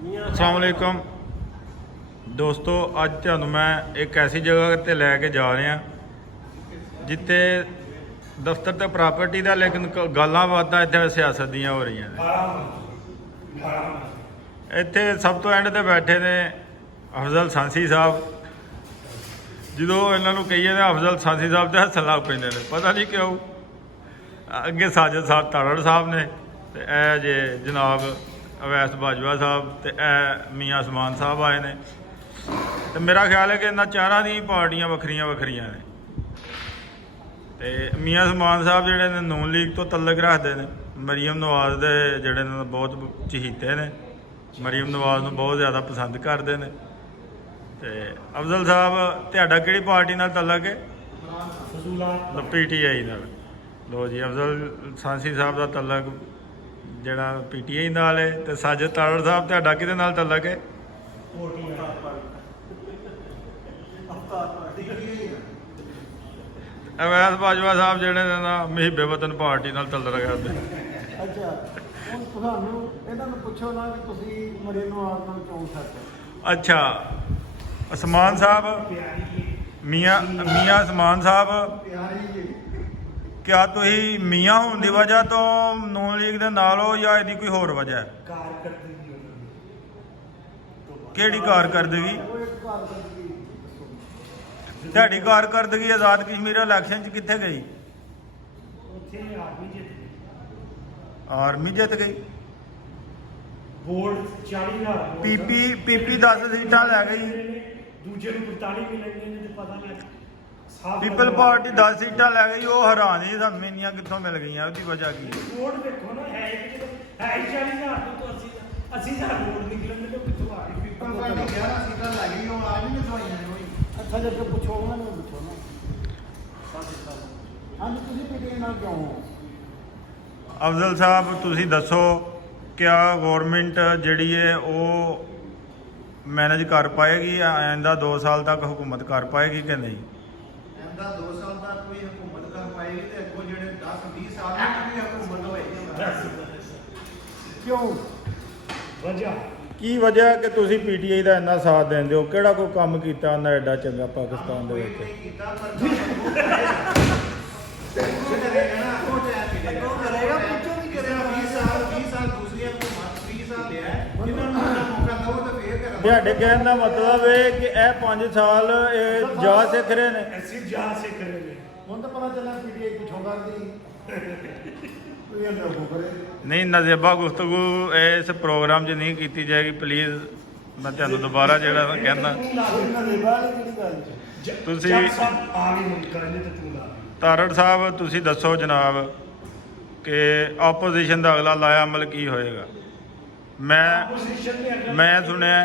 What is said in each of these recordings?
अस्सलाम वालेकुम दोस्तों, अज तुहानू मैं एक ऐसी जगह ते लैके जा रहा जिते दफ्तर ते प्रॉपर्टी का लेकिन गल्लां बातां इत्थे सियासत दियां हो रही ने। इत्थे सब तो एंड ते बैठे ने अफजल सांसी साहब। जो इन्हों कहीए तो अफजल सांसी साहब तो हसन लग पेंदे ने, पता नहीं क्यों। अगे साजिद साहब तारड़ साहब ने, ते ए जे जनाब अवैस बाजवा साहब, ते ए मियाँ समान साहब आए ने। तो मेरा ख्याल है कि इन्होंने चारों दी पार्टियां वक्रियां वक्रियां ने। ते मियाँ समान साहब जिहड़े ने नून लीग तो तलक रखते हैं, मरीम नवाज दे जिहड़े ने बहुत चहीते ने, मरीम नवाज नूं बहुत ज़्यादा पसंद करते हैं। तो अफजल साहब तुहाडा किहड़ी पार्टी नाल तलक है? PTI नाल। लो जी, अफजल सांसी साहब का तलक जिहड़ा PTI नाल है। तो साजिद तारड़ साहब तुहाडा किहदे नाल तलक है? अवैस बाजवा साहब जिहड़े ने ना मुहिबे वतन पार्टी नाल तलक रखते। अच्छा, ਹੁਣ ਤੁਹਾਨੂੰ ਇਹਨਾਂ ਨੂੰ ਪੁੱਛੋ ਨਾ ਕਿ ਤੁਸੀਂ ਮਰੀਮ ਨਵਾਜ਼ ਨਾਲ ਕਿਉਂ ਛੱਡਦੇ? अच्छा, असमान साहब, मियाँ असमान साहब, क्या तुही मियाँ होने की वजह तो नून लीग के नाल हो या इसकी कोई होर वजह है? केड़ी कारकरदगी? तुहाडी कारकरदगी आज़ाद कश्मीर इलैक्शन च कित्थे गई? आर्मी जित गई। पीपी 10 सीटां लै गई। पीपल पार्टी 10 सीटां लै गई। वो हैरान ही सानूं इन्नियां कित्थों मिल गई, उसकी वजह की? ਅੱਛਾ, ਜੇ ਪੁੱਛੋ ਉਹਨਾਂ ਨੂੰ ਪੁੱਛੋ ਨਾ। ਹਾਂਜੀ, ਤੁਸੀਂ ਪੀਟੀਆਈ ਨਾਲ ਕਿਉਂ ਹੋ? अफजल साहब तुसी दसो, क्या गौरमेंट जिहड़ी है वो मैनेज कर पाएगी आइंदा 2 साल तक हुकूमत कर पाएगी कि नहीं? आइंदा 2 साल तक कोई हुकूमत कर पाएगी तो अगों जिहड़े 10-20 साल में भी हुकूमत होएगी। क्यों? वजह की वजह कि तुसी PTI का इन्ना साथ देंदे हो? किहड़ा कोई काम कीता उन्हें एडा चंगा पाकिस्तान दे विच? ਤੁਹਾਡੇ ਕਹਿਣ ਦਾ ਮਤਲਬ ਹੈ ਕਿ ਇਹ 5 ਸਾਲ ਜਾ ਸਿੱਖ ਰਹੇ ਨੇ। ਅਸੀਂ ਜਾ ਸਿੱਖ ਰਹੇ ਨੇ। ਹੁਣ ਤਾਂ ਪਤਾ ਚੱਲਿਆ ਪੀਟੀਆਈ ਪਿੱਛੋਂ ਕਰਦੀ ਕੋਈ ਅੰਦਰ ਹੋ ਕਰੇ। नहीं, नज़ेबा गुफ्तगू इस प्रोग्राम च नहीं की जाएगी प्लीज़। मैं तुहानू दोबारा जिहड़ा कहना, तुसी तारड़ साहब तुसी दसो जनाब कि ऑपोजिशन का अगला लाया अमल की होएगा? मैं सुनिया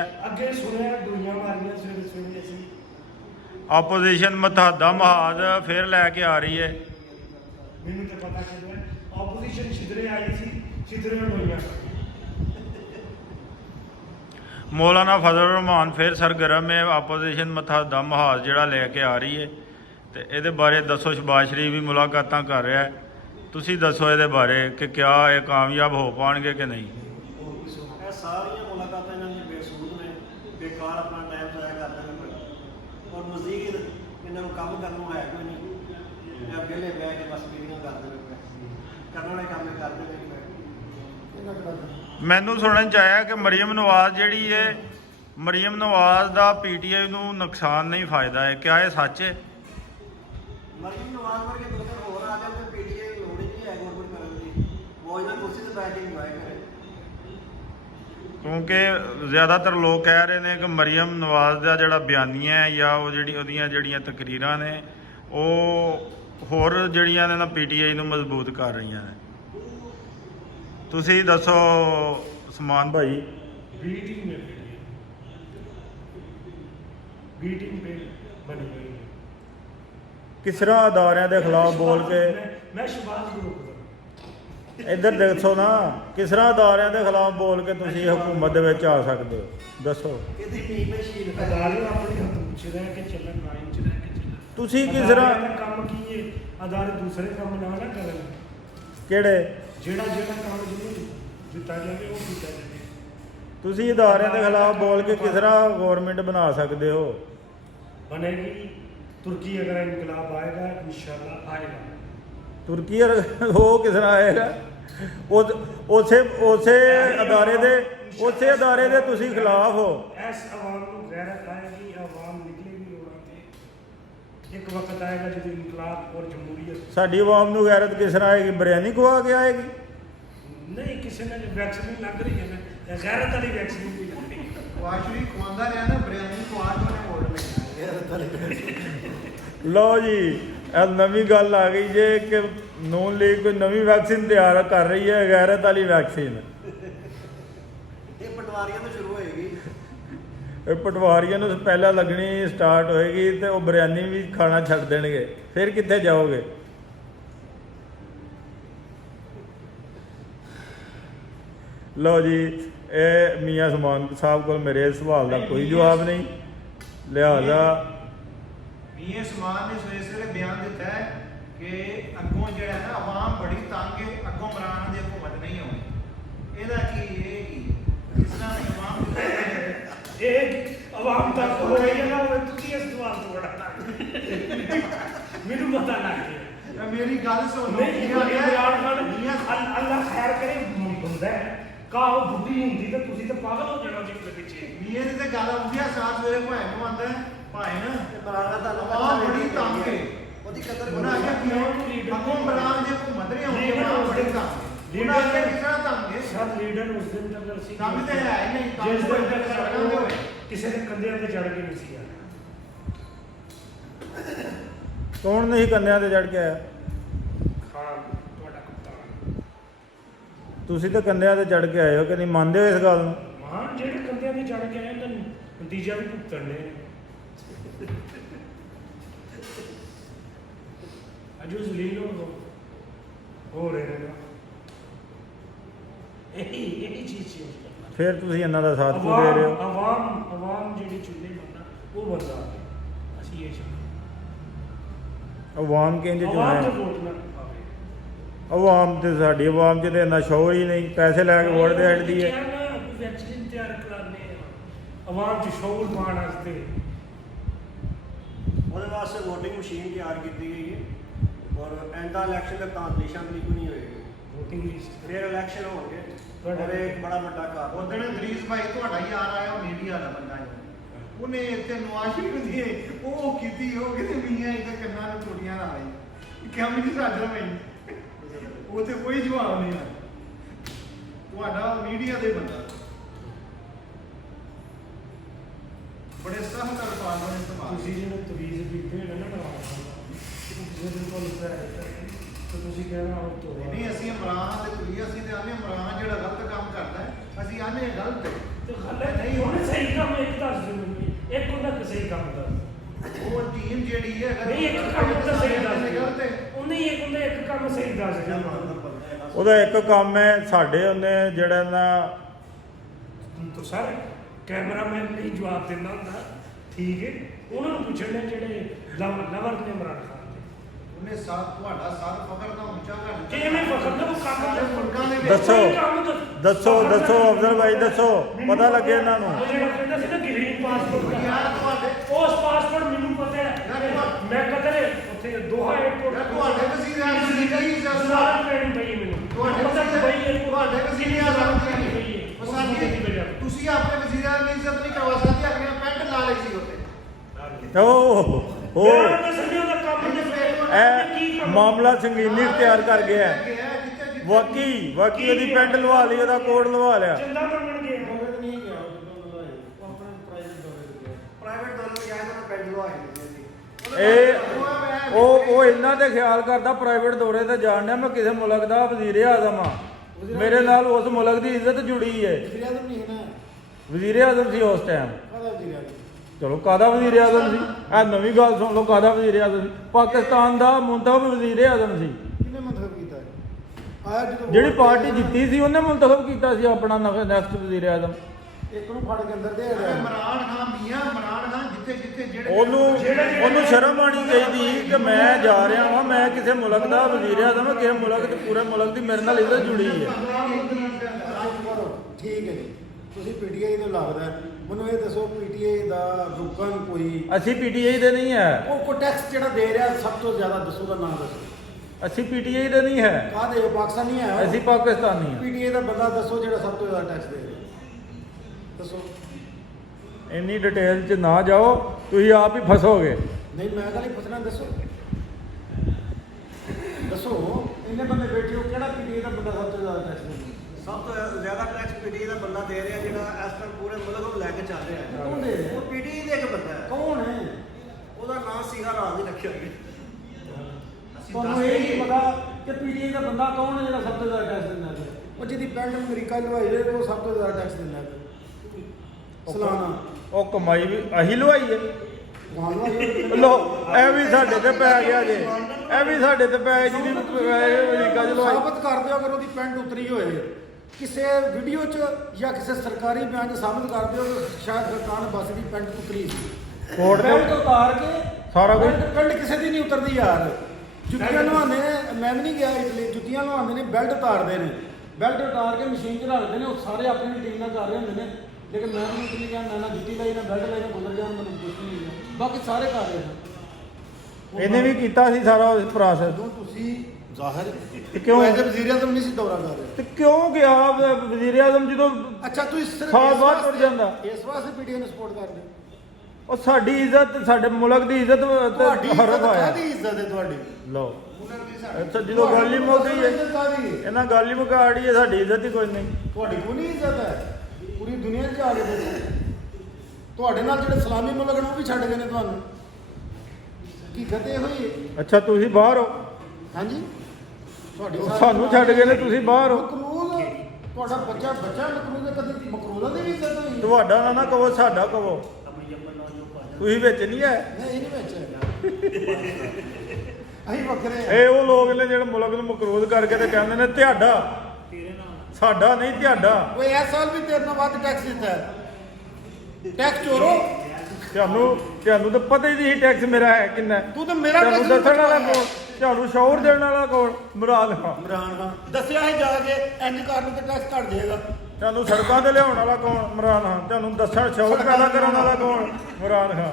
ऑपोजिशन मतहदा महाज फिर लैके आ रही है। ਮੈਨੂੰ ਤਾਂ ਪਤਾ ਚੱਲਿਆ ਆਪੋਜੀਸ਼ਨ ਛਿਦਰੇ ਆਈ ਸੀ, ਛਿਦਰੇ ਹੋਈਆਂ। मौलाना फजल रहमान फिर सरगर्म है आपोजिशन मतहदा महाज जिहड़ा लैके आ रही है। तो ये बारे दसो, शहबाज शरीफ भी मुलाकातां कर रहा है। तुसी दसो ये बारे कि क्या ये कामयाब हो पाएंगे कि नहीं? सारिया मुलाकातें इन्होंने बेसूद ने, बेकार अपना टाइम जाया करते हैं और मजीद इन्होंने काम करना है कोई नहीं। वेले बह के बस मीटिंग करते करने वाले काम करते हैं। मैनू सुनने च आया कि मरीम नवाज जिहड़ी है, मरीम नवाज का PTI नूं नुकसान नहीं फायदा है, क्या ये सच है? मरीम नवाज वर्गे दूसरे होर आ जाए तो PTI की लोड़ ही नहीं है गवर्नमेंट करने की। मौज में कुर्सी से बैठ के इंजॉय करे। क्योंकि ज़्यादातर लोग कह रहे हैं कि मरीम नवाज का जिहड़ा बयानिया है या वो जिहड़ियां तकरीरां ने वो होर जिहड़ियां ने ना PTI नूं मजबूत कर रही हैं। तुसी दसो समान भाई। बीटिंग में बीटिंग पे बनी हुई है। किस तरह अदारियां के खिलाफ बोल के मैं शहबाज ग्रुप इधर दसो ना, किस तरह अदारियां के खिलाफ बोल के तुसी हुकूमत दे विच आ सकदे हो? दसो। ਇਹਦੀ ਨੀਂਹ में शील अदारे अपनी हदूद च रह के चलन, लाइन च रह के चलन। तुसी किस तरह काम की है अदारे दूसरे काम ना करन। किहड़े? ਜਿਹੜਾ ਕੰਮ ਜਿਹਨੂੰ ਦਿੱਤਾ ਜਾਵੇ ਉਹ ਕੀਤਾ ਜਾਵੇ। ਤੁਸੀਂ ਅਦਾਰਿਆਂ ਦੇ ਖਿਲਾਫ ਬੋਲ ਕੇ ਕਿਸ ਤਰ੍ਹਾਂ ਗਵਰਨਮੈਂਟ ਬਣਾ ਸਕਦੇ ਹੋ? बनेगी। तुर्की अगर इनकलाब आएगा इंशाल्लाह आएगा। ਤੁਰਕੀ ਉਹ ਕਿਸ ਤਰ੍ਹਾਂ ਆਏਗਾ? ਉਸੇ ਅਦਾਰੇ ਦੇ ਤੁਸੀਂ ਖਿਲਾਫ ਹੋ। ऐस अवाम को गैरत आएगी, अवाम निकलेगी और आगे एक वक्त आएगा जब इनकलाब और जमहूरियत ਸਾਡੀ ਆਵਾਮ ਨੂੰ ਗੈਰਤ ਕਿਸ ਤਰ੍ਹਾਂ ਆਏਗੀ? ਬਿਰਿਆਨੀ ਖਵਾ ਕੇ ਆਏਗੀ? नहीं किसी ने वैक्सीन लग रही है ना, गैरत वाली वैक्सीन भी लग रही है। ਵਾਸ਼ਰੀ ਖਵਾਉਂਦਾ ਰਿਹਾ ਨਾ ਬਿਰਿਆਨੀ ਖਵਾ ਕੇ ਉਹਨੇ ਮੋੜ ਲਿਆ। ਲਓ ਜੀ, ਇਹ ਨਵੀਂ ਗੱਲ ਆ ਗਈ ਜੇ ਕਿ ਨੂਨ ਲੀਗ ਕੋਈ ਨਵੀਂ ਵੈਕਸੀਨ ਤਿਆਰ ਕਰ ਰਹੀ ਹੈ, ਗੈਰਤ ਵਾਲੀ ਵੈਕਸੀਨ। ਇਹ ਪਟਵਾਰੀਆਂ ਤੋਂ ਸ਼ੁਰੂ ਹੋਏਗੀ। ਇਹ ਪਟਵਾਰੀਆਂ ਨੂੰ ਪਹਿਲਾਂ ਲੱਗਣੀ ਸਟਾਰਟ ਹੋਏਗੀ ਤੇ ਉਹ ਬਿਰਿਆਨੀ ਵੀ ਖਾਣਾ ਛੱਡ ਦੇਣਗੇ, ਫਿਰ ਕਿੱਥੇ ਜਾਓਗੇ? ਲਓ ਜੀ, ਇਹ ਮੀਆਂ ਸਮਾਨ ਸਾਹਿਬ ਕੋਲ ਮੇਰੇ ਸਵਾਲ ਦਾ ਕੋਈ ਜਵਾਬ ਨਹੀਂ, ਲਿਹਾਜ਼ਾ ਮੀਆਂ ਸਮਾਨ ਨੇ ਸਵੇਰੇ ਬਿਆਨ ਦਿੱਤਾ ਹੈ ਕਿ ਅੱਗੋਂ ਜਿਹੜਾ ਹੈ ਨਾ ਆਵਾਮ ਬੜੀ ਤੰਗ ਹੈ, ਅੱਗੋਂ ਇਮਰਾਨ ਦੀ ਹਕੂਮਤ ਨਹੀਂ ਹੋਣੀ। ਇਹਦਾ ਕੀ ਇਹ ਕੀ ਇਸ ਤਰ੍ਹਾਂ ਦੀ ਆਵਾਮ एक अवाम तक हो गई है ना, वो तुझे इस सवाल तो बड़ा मैनू पता लग गया। ਮੇਰੀ ਗੱਲ ਸੁਣੋ। नहीं इमरान खान अल्लाह खैर करे ਹੁੰਦਾ ਹੈ ਕਾ ਉਹ ਬੁੱਢੀ ਹੁੰਦੀ ਤਾਂ ਤੁਸੀਂ ਤਾਂ ਪਾਗਲ ਹੋ ਜਾਣਾ ਜੀ ਉਹਦੇ ਪਿੱਛੇ। ਮੀਆਂ ਦੀ ਤਾਂ ਗੱਲ ਆਉਂਦੀ ਆ ਸਾਥ ਸਵੇਰੇ ਭਾਵੇਂ ਨੂੰ ਆਉਂਦਾ ਭਾਵੇਂ ਨਾ ਇਮਰਾਨ ਦਾ ਤੁਹਾਨੂੰ ਆਵਾਮ ਬੜੀ ਤੰਗ ਹੈ। ਉਹਦੀ ਕਦਰ ਉਹਨਾਂ ਆਖਿਆ ਕਿਉਂ ਅੱਗੋਂ ਇਮਰਾਨ ਦੀ ਹਕੂਮਤ ਨਹੀਂ ਆਉਂਦੀ, ਆਵਾਮ ਬੜੀ ਤੰਗ ਹੈ। ਉਹਨਾਂ ਆਖਿਆ ਕਿਸ ਤਰ੍ਹਾਂ ਤੰਗ ਹੈ? ਸਭ ਲੀਡਰ ਉਸ ਦਿਨ ਤੱਕ ਅਸੀਂ ਤੰਗ ਤਾਂ ਹੈ ਹੀ ਨਹੀਂ, ਤੰਗ ਜਿਸ ਦਿਨ ਹੋਏ ਤੱਕ ਸੜਕਾਂ ਤੇ ਹੋਏ। ਕਿਸੇ ਦੇ ਕੰਧਿਆਂ ਤੇ ਚੜ ਕੇ ਨਹੀਂ ਸੀ ਆਇਆ। ਕੌਣ ਨਹੀਂ ਕੰਨਿਆਂ ਤੇ ਚੜ ਕੇ ਆਇਆ? ਖਾਨ ਤੁਹਾਡਾ ਕਪਤਾਨ ਤੁਸੀਂ ਤਾਂ ਕੰਨਿਆਂ ਤੇ ਚੜ ਕੇ ਆਏ ਹੋ ਕਿ ਨਹੀਂ? ਮੰਨਦੇ ਹੋ ਇਸ ਗੱਲ ਨੂੰ? ਮਾਂ ਜਿਹੜੇ ਕੰਧਿਆਂ ਤੇ ਚੜ ਕੇ ਆਏ ਤਾਂ ਨਤੀਜਾ ਵੀ ਭੁਗਤਣ ਨੇ। ਅਜੂ ਜ਼ਲੀਲ ਹੋ ਰਹੇ ਨੇ ਨਾ। ਇਹੀ ਚੀਜ਼ ਸੀ। ਫਿਰ ਤੁਸੀਂ ਇਹਨਾਂ ਦਾ ਸਾਥ ਕਿਉਂ ਦੇ ਰਹੇ ਹੋ? ਆਵਾਮ ਜਿਹੜੀ ਚੁੱਲੇ ਬੰਦਾ ਉਹ ਬੰਦਾ ਅਸੀਂ ਇਹ ਚਾਹੁੰਦੇ। ਆਵਾਮ ਕਹਿੰਦੇ ਆਵਾਮ ਚੁਣੇ ਤੋਂ ਵੋਟ ਨਾ ਪਾਵੇ। ਆਵਾਮ ਤੇ ਸਾਡੀ ਆਵਾਮ 'ਚ ਤੇ ਇੰਨਾ ਸ਼ੌਰ ਹੀ ਨਹੀਂ, ਪੈਸੇ ਲੈ ਕੇ ਵੋਟ ਦੇ ਹਟਦੀ ਹੈ। ਵੈਕਸੀਨ ਤਿਆਰ ਕਰਾਉਂਦੇ ਆ ਆਵਾਮ 'ਚ ਸ਼ੌਰ ਪਾਉਣ ਵਾਸਤੇ। ਉਹਦੇ ਵਾਸਤੇ ਵੋਟਿੰਗ ਮਸ਼ੀਨ ਤਿਆਰ ਕੀਤੀ ਗਈ ਹੈ ਔਰ ਐਂਦਾ ਇਲੈਕਸ਼ਨ ਦਾ ਤਾਂ ਨਿਸ਼ਾਨੀ ਕੋਈ ਨਹੀਂ ਹੋਏਗੀ। ਵੋਟਿੰਗ ਲਿਸਟ ਫਿਰ ਇਲੈਕਸ਼ਨ ਹੋਣਗੇ ਤੁਹਾਡਾ ਤੁਹਾਡੇ ਇੱਕ ਬੜਾ ਵੱਡਾ ਕਾਰਨ ਉਦੋਂ ਦਰੀਸ ਭਾਈ ਤੁਹਾਡਾ ਯਾਰ ਆਇਆ, ਉਹ ਮੀਡੀਆ ਦਾ ਬੰਦਾ ਹੈ। ਉਹਨੇ ਇੱਥੇ ਨਵਾਜ਼ ਸ਼ਰੀਫ ਦੀ ਉਹ ਕੀਤੀ, ਉਹ ਕਿਤੇ ਮੀਆਂ ਇੱਥੇ ਕੰਨਾਂ ਨੂੰ ਚੋੜੀਆਂ ਲਾ ਲਈ। ਕਿਉਂ ਨਹੀਂ ਸਾਜਾ ਭਾਈ? ਉਹ ਤੇ ਕੋਈ ਜਵਾਬ ਨਹੀਂ ਆ। ਤੁਹਾਡਾ ਮੀਡੀਆ ਦੇ ਬੰਦਾ ਬੜੇ ਸਖਤ ਅਲਫਾਜ਼ਾਂ ਵਿੱਚ ਇਸਤੇਮਾਲ। ਤੁਸੀਂ ਜਿਹਨੂੰ ਤਵੀਜ਼ ਪੀਤੇ ਹੋਏ ਨਾ ਜਦੋਂ ਕੋਲ ਤਾਂ ਤੁਸੀਂ ਕਹਿਣਾ ਉਹ ਤੋਂ ਨਹੀਂ ਅਸੀਂ ਇਮਰਾਨ ਤੇ ਤੁਸੀਂ ਅਸੀਂ ਤੇ ਆਨੇ ਇਮਰਾਨ ਜਿਹੜਾ ਗਲਤ ਕੰਮ ਕਰਦਾ ਹੈ, ਅਸੀਂ ਆਨੇ ਗਲਤ ਹੈ। ਤੇ ਗੱਲ ਨਹੀਂ ਉਹਨੇ ਸਹੀ ਕੰਮ ਇੱਕ ਦੱਸ ਦਿਓ ਮੈਨੂੰ, ਇੱਕ ਉਹਦਾ ਸਹੀ ਕੰਮ ਦੱਸ। ਉਹ ਟੀਮ ਜਿਹੜੀ ਹੈ ਅਗਰ ਨਹੀਂ ਇੱਕ ਕੰਮ ਤਾਂ ਸਹੀ ਦੱਸ ਗਲਤ ਹੈ। ਉਹਨੇ ਇੱਕ ਹੁੰਦਾ ਇੱਕ ਕੰਮ ਸਹੀ ਦੱਸ ਦਿਓ। ਉਹਦਾ ਇੱਕ ਕੰਮ ਹੈ, ਸਾਡੇ ਉਹਨੇ ਜਿਹੜਾ ਨਾ ਤਾਂ ਸਰ ਕੈਮਰਾਮੈਨ ਨਹੀਂ ਜਵਾਬ ਦਿੰਦਾ ਹੁੰਦਾ, ਠੀਕ ਹੈ। ਉਹਨਾਂ ਨੂੰ ਪੁੱਛਣਾ ਜਿਹੜੇ ਲਵਰ ਨੇ ਇਮਰਾਨ ਖਾਨ ਦੇ। ਉਹਨੇ ਤੁਹਾਡਾ ਸਰ ਫਖਰ ਦਾ ਉੱਚਾ ਕਰ ਦਿੱਤਾ। ਕਿਵੇਂ ਫਖਰ ਦਾ ਉਹ ਕੰਮ ਸਾਡੇ ਮੁਲਕਾਂ ਦੇ ਵਿੱਚ ਦੱਸੋ। ਕੋਈ ਕੰਮ ਦੱਸੋ ਅਫਜ਼ਲ ਭਾਈ ਦੱਸੋ, ਪਤਾ ਲੱਗੇ ਇਹਨਾਂ ਨੂੰ। ਉਹ ਜਿਹੜਾ ਕਹਿੰਦਾ ਸੀ ਨਾ ਗ੍ਰੀਨ ਪਾਸਪੋਰਟ ਦਾ, ਯਾਰ ਤੁਹਾਡੇ ਉਸ ਪਾਸਪੋਰਟ ਮੈਨੂੰ ਪਤਾ ਹੈ। ਮੈਂ ਕਦੇ ਉੱਥੇ ਦੋਹਾ 에ਅਰਪੋਰਟ ਯਾਰ ਤੁਹਾਡੇ ਵਜ਼ੀਰ ਆਜ਼ਮ ਦੀ ਕੀ ਇੱਜ਼ਤ ਸਾਰਾ ਟ੍ਰੇਨਿੰਗ ਪਈ ਮੈਨੂੰ। ਤੁਹਾਡੇ ਵਜ਼ੀਰ ਆਜ਼ਮ ਦੀ ਉਹ ਸਾਡੀ ਵਜ੍ਹਾ ਤੁਸੀਂ ਆਪਣੇ ਵਜ਼ੀਰ ਆਜ਼ਮ ਦੀ ਇੱਜ਼ਤ ਨਹੀਂ ਕਰਵਾ ਸਕਦੇ, ਅਗਲੇ ਪੈਂਟ ਲਾ ਲਈ ਸੀ ਉੱਤੇ। ਉਹ ਇਹ ਮਾਮਲਾ ਸੰਗੀਨੀ ਇਖਤਿਆਰ ਕਰ ਗਿਆ ਹੈ। ਵਾਕਈ ਉਹਦੀ ਪੈਂਟ ਲਵਾ ਲਈ, ਉਹਦਾ ਕੋਟ ਲਵਾ ਲਿਆ। ਚੰਦਾ ਮੰਗਣ ਗਏ ਦੌਰੇ ਤੇ ਨਹੀਂ ਗਿਆ, ਉਹ ਆਪਣੇ ਪ੍ਰਾਈਵੇਟ ਦੌਰੇ ਤੇ ਗਿਆ। ਪ੍ਰਾਈਵੇਟ ਦੌਰੇ ਤੇ ਗਿਆ ਤਾਂ ਪਿੰਡ ਲਵਾ ਕੇ ਦਿੱਤੇ ਸੀ। ਉਹ ਇਹਨਾਂ ਤੇ ਖਿਆਲ ਕਰਦਾ ਪ੍ਰਾਈਵੇਟ ਦੌਰੇ ਤੇ ਜਾਣਿਆ ਮੈਂ ਕਿਸੇ ਮੁਲਕ ਦਾ ਵਜ਼ੀਰ ਆਜ਼ਮ ਆ, ਮੇਰੇ ਨਾਲ ਉਸ ਮੁਲਕ ਦੀ ਇੱਜ਼ਤ ਜੁੜੀ ਹੈ। ਵਜ਼ੀਰ ਆਜ਼ਮ ਨਹੀਂ ਹੈ ਨਾ, ਵਜ਼ੀਰ ਆਜ਼ਮ ਸੀ ਉਸ ਟਾਈਮ। ਕਾਹਦਾ ਵਜ਼ੀਰ ਆਜ਼ਮ? ਚਲੋ ਕਾਹਦਾ ਵਜ਼ੀਰ ਆਜ਼ਮ ਸੀ? ਇਹ ਨਵੀਂ ਗੱਲ ਸੁਣ ਲਓ, ਕਾਹਦਾ ਵਜ਼ੀਰ ਆਜ਼ਮ ਸੀ? ਪਾਕਿਸਤਾਨ ਦਾ ਮੁੰਤਖਬ ਵਜ਼ੀਰ ਆਜ਼ਮ ਸੀ। ਕਿਹਨੇ ਮੰਤਖਬ ਕੀਤਾ ਹੈ? ਆਇਆ ਜਦੋਂ ਜਿਹੜੀ ਪਾਰਟੀ ਜਿੱਤੀ ਸੀ ਉਹਨੇ ਮੁੰਤਖਬ ਕੀਤਾ ਸੀ ਆਪਣਾ ਨੈਕਸਟ ਵਜ਼ੀਰ ਆਜ਼ਮ। ਇੱਕ ਨੂੰ ਫੜ ਕੇ ਅੰਦਰ ਦੇ ਇਮਰਾਨ ਖਾਨ ਮੀਆਂ ਇਮਰਾਨ ਖਾਨ ਜਿੱਥੇ ਜਿਹੜੇ ਉਹਨੂੰ ਸ਼ਰਮ ਆਣੀ ਚਾਹੀਦੀ ਕਿ ਮੈਂ ਜਾ ਰਿਹਾ ਵਾਂ, ਮੈਂ ਕਿਸੇ ਮੁਲਕ ਦਾ ਵਜ਼ੀਰ ਆਜ਼ਮ ਹਾਂ, ਕਿਸੇ ਮੁਲਕ ਤੇ ਪੂਰੇ ਮੁਲਕ ਦੀ ਮੇਰੇ ਨਾਲ ਇੱਜ਼ਤ ਜੁੜੀ ਹੈ। ਠੀਕ ਹੈ ਜੀ, ਤੁਸੀਂ ਪੀਟੀਆਈ ਤੋਂ ਲੱਗਦਾ ਹੈ। ਮੈਨੂੰ ਇਹ ਦੱਸੋ ਪੀਟੀਆਈ ਦਾ ਰੁਕਣ ਕੋਈ ਅਸੀਂ ਪੀਟੀਆਈ ਦੇ ਨਹੀਂ ਹੈ, ਉਹ ਕੋ ਟੈਕਸ ਜਿਹੜਾ ਦੇ ਰਿਹਾ ਸਭ ਤੋਂ ਜ਼ਿਆਦਾ ਦੱਸੋ ਦਾ ਨਾਮ ਦੱਸੋ। ਅਸੀਂ ਪੀਟੀਆਈ ਦੇ ਨਹੀਂ ਹੈ, ਕਾਹਦੇ ਹੋ ਪਾਕਿਸਤਾਨੀ ਹੈ ਅਸੀਂ ਪਾਕਿਸਤਾਨੀ ਹਾਂ। ਪੀਟੀਆਈ ਦਾ ਬੰਦਾ ਦੱਸੋ ਜਿਹੜਾ ਸਭ ਤੋਂ ਜ਼ਿਆਦਾ ਟੈਕਸ ਦੇ ਰਿਹਾ ਦੱਸੋ। ਇੰਨੀ ਡਿਟੇਲ 'ਚ ਨਾ ਜਾਓ, ਤੁਸੀਂ ਆਪ ਹੀ ਫਸੋਗੇ। ਨਹੀਂ ਮੈਂ ਗੱਲ ਹੀ ਪੁੱਛਣਾ ਦੱਸੋ ਦੱਸੋ ਇੰਨੇ ਬੰਦੇ ਬੈਠੇ ਹੋ ਕਿਹੜਾ ਪੀਟੀਆਈ ਦਾ ਬੰਦਾ ਸਭ ਤੋਂ ਜ਼ਿਆਦਾ ਟੈਕਸ ਦਿੰਦਾ? ਸਭ ਤੋਂ ਜ਼ਿਆਦਾ ਟੈਕਸ ਪੀਟੀ ਦਾ ਬੰਦਾ ਦੇ ਰਿਹਾ ਜਿਹੜਾ ਇਸ ਟਾਈਮ ਪੂਰੇ ਮੁਲਕ ਨੂੰ ਲੈ ਕੇ ਚੱਲ ਰਿਹਾ ਹੈ। ਕੌਣ ਦੇ ਰਿਹਾ? ਉਹ ਪੀਟੀ ਦਾ ਇੱਕ ਬੰਦਾ ਹੈ, ਕੌਣ ਹੈ? ਉਹਦਾ ਨਾਮ ਸੀਗਾ ਰਾਜ ਹੀ ਰੱਖਿਆ ਗਿਆ। ਤੁਹਾਨੂੰ ਇਹ ਨਹੀਂ ਪਤਾ ਕਿ ਪੀਟੀਆਈ ਦਾ ਬੰਦਾ ਕੌਣ ਹੈ ਜਿਹੜਾ ਸਭ ਤੋਂ ਜ਼ਿਆਦਾ ਟੈਕਸ ਦਿੰਦਾ ਹੈ? ਉਹ ਜਿਹਦੀ ਪੈਂਟ ਅਮਰੀਕਾ ਲਵਾਈ ਹੈ ਉਹ ਸਭ ਤੋਂ ਜ਼ਿਆਦਾ ਟੈਕਸ ਦਿੰਦਾ ਹੈ ਸਾਲਾਨਾ। ਉਹ ਕਮਾਈ ਵੀ ਅਸੀਂ ਲਵਾਈ ਹੈ। ਲੋ ਲੋ ਇਹ ਵੀ ਸਾਡੇ ਤੇ ਪੈ ਗਿਆ ਜੇ, ਇਹ ਵੀ ਸਾਡੇ ਤੇ ਪੈ ਜਿਹਦੀ ਅਮਰੀਕਾ ਚ ਲਵਾਈ। ਸਾਬਤ ਕਰ ਦਿਓ ਅਗਰ ਉਹਦੀ ਪੈਂਟ ਉਤਰੀ ਹੋਏ ਕਿਸੇ ਵੀਡੀਓ 'ਚ ਜਾਂ ਕਿਸੇ ਸਰਕਾਰੀ ਬਿਆਨ 'ਚ ਸਾਬਤ ਕਰ ਦਿਓ ਕਿ ਸ਼ਾਇਦ ਸਰਕਾਰ ਬੱਸ ਦੀ ਪੈਂਟ ਉਤਰੀ ਸੀ। ਕੋਰਟ ਦੇ ਪੈਂਟ ਉਤਾਰ ਕੇ ਸਾਰਾ ਕੁਝ ਪੈਂਟ ਕਿਸੇ ਦੀ ਨਹੀਂ ਉਤਰਦੀ ਯਾਰ। ਜੁੱਤੀਆਂ ਲਵਾਉਂਦੇ ਨੇ, ਮੈਂ ਵੀ ਨਹੀਂ ਗਿਆ ਇਟਲੀ, ਜੁੱਤੀਆਂ ਲਵਾਉਂਦੇ ਨੇ ਬੈਲਟ ਉਤਾਰਦੇ ਨੇ, ਬੈਲਟ ਉਤਾਰ ਕੇ ਮਸ਼ੀਨ 'ਚ ਰੱਖਦੇ ਨੇ। ਉਹ ਸਾਰੇ ਆਪਣੀ ਟੀਮ ਨਾਲ ਕਰ ਰਹੇ ਹੁੰਦੇ ਨੇ, ਲੇਕਿਨ ਮੈਂ ਨਹੀਂ ਇਟਲੀ ਗਿਆ, ਨਾ ਜੁੱਤੀ ਲਾਈ ਨਾ ਬੈਲਟ ਲਾਈ ਨਾ ਗੁਜ਼ਰ ਗਿਆ, ਮੈਨੂੰ ਕੁਛ ਨਹੀਂ ਗਿਆ। ਬਾਕੀ ਸਾਰੇ ਕਰ ਰਹੇ ਨੇ। ਇਹਨੇ ਵੀ ਕੀਤਾ ਸੀ ਸਾਰਾ ਪ੍ਰੋਸੈਸ। ਜਦੋਂ ਤੁਸੀਂ ਜ਼ਾਹਿਰ ਤੇ ਕਿਉਂ ਐਜ਼ ਵਜ਼ੀਰ ਆਜ਼ਮ ਨਹੀਂ ਸੀ ਦੌਰਾ ਕਰ ਰਹੇ। ਤੇ ਕਿਉਂ ਗਿਆ ਵਜ਼ੀਰ ਆਜ਼ਮ ਜਦੋਂ ਅੱਛਾ ਤੁਸੀਂ ਸਿਰਫ ਸਾਲ ਇਸ ਬਾਅਦ ਵਾਸਤੇ- ਤੁਰ ਜਾਂਦਾ। ਇਸ ਵਾਸਤੇ ਪੀਟੀਆਈ ਨੂੰ ਸਪੋਰਟ ਕਰਦੇ ਹੋ? ਉਹ ਸਾਡੀ ਇੱਜ਼ਤ, ਸਾਡੇ ਮੁਲਕ ਦੀ ਇੱਜ਼ਤ ਤੁਹਾਡੀ ਤੇ ਹਰਫ ਆਇਆ। ਕਾਹਦੀ ਇੱਜ਼ਤ ਹੈ ਤੁਹਾਡੀ? ਲਓ ਅੱਛਾ ਜਦੋਂ ਗੱਲ ਹੀ ਮੁੱਕ ਗਈ ਹੈ, ਇੱਜ਼ਤ ਕਾਹਦੀ ਹੈ? ਇਹਨਾਂ ਗੱਲ ਹੀ ਮੁਕਾੜੀ ਹੈ, ਸਾਡੀ ਇੱਜ਼ਤ ਹੀ ਕੋਈ ਨਹੀਂ। ਤੁਹਾਡੀ ਕੋਈ ਨਹੀਂ ਇੱਜ਼ਤ ਹੈ ਪੂਰੀ ਦੁਨੀਆ 'ਚ ਆ ਕੇ ਦੇਖੋ। ਤੁਹਾਡੇ ਨਾਲ ਜਿਹੜੇ ਇਸਲਾਮੀ ਮੁਲਕ ਨੇ ਉਹ ਵੀ ਛੱਡ ਗਏ ਨੇ ਤੁਹਾਨੂੰ। ਕੀ ਕਹਤੇ ਹੋਈ ਹੈ? ਅੱਛਾ ਤੁਸੀਂ ਬਾਹਰ ਹੋ, ਹਾਂਜੀ ਤੁਹਾਡੀ ਸਾਨੂੰ ਛੱਡ ਗਏ ਨੇ, ਤੁਸੀਂ ਬਾਹਰ ਹੋ। ਮਕਰੂਜ਼ ਤੁਹਾਡਾ ਬੱਚਾ ਮਕਰੂਜ਼ ਹੈ, ਕਦੀ ਮਕਰੂਜ਼ਾਂ ਦੀ ਵੀ ਇੱਜ਼ਤ ਹੋਈ? ਤੁਹਾਡਾ ਨਾ ਕਹੋ, ਸਾਡਾ ਕਹੋ, ਤੁਸੀਂ ਵਿੱਚ ਨਹੀਂ ਹੈ। ਨਹੀਂ ਇਹ ਨਹੀਂ ਵਿੱਚ ਹੈਗਾ। ਅਸੀਂ ਵੱਖਰੇ ਆ। ਇਹ ਉਹ ਲੋਕ ਨੇ ਜਿਹੜੇ ਮੁਲਕ ਨੂੰ ਮਕਰੂਜ਼ ਕਰਕੇ ਤੇ ਕਹਿੰਦੇ ਨੇ ਤੁਹਾਡਾ, ਸਾਡਾ ਨਹੀਂ ਤੁਹਾਡਾ। ਓਏ ਇਸ ਸਾਲ ਵੀ ਤੇਰੇ ਨਾਲ ਵੱਧ ਟੈਕਸ ਦਿੱਤਾ ਹੈ। ਟੈਕਸ ਚੋਰੋ ਤੁਹਾਨੂੰ ਤਾਂ ਪਤਾ ਹੀ ਨਹੀਂ ਟੈਕਸ ਮੇਰਾ ਹੈ ਕਿੰਨਾ। ਤੂੰ ਤਾਂ ਮੇਰਾ ਤੁਹਾਨੂੰ ਟੈਕਸ ਦੱਸਣ ਵਾਲਾ ਕੋਲ, ਤੁਹਾਨੂੰ ਸ਼ੌਰ ਦੇਣ ਵਾਲਾ ਕੋਲ ਮੁਰਾਦ ਖਾਨ। ਇਮਰਾਨ ਖਾਨ ਦੱਸਿਆ ਹੈ ਜਾ ਕੇ ਇੰਜ ਕਰਨ ਤੇ ਟੈਕਸ ਘਟ ਜਾਏਗਾ। ਤੁਹਾਨੂੰ ਸੜਕਾਂ ਤੇ ਲਿਆਉਣ ਵਾਲਾ ਕੌਣ? ਇਮਰਾਨ ਖਾਨ। ਤੁਹਾਨੂੰ ਦੱਸਣ ਸ਼ੌਰ ਪੈਦਾ ਕਰਾਉਣ ਵਾਲਾ ਕੌਣ? ਇਮਰਾਨ ਖਾਨ।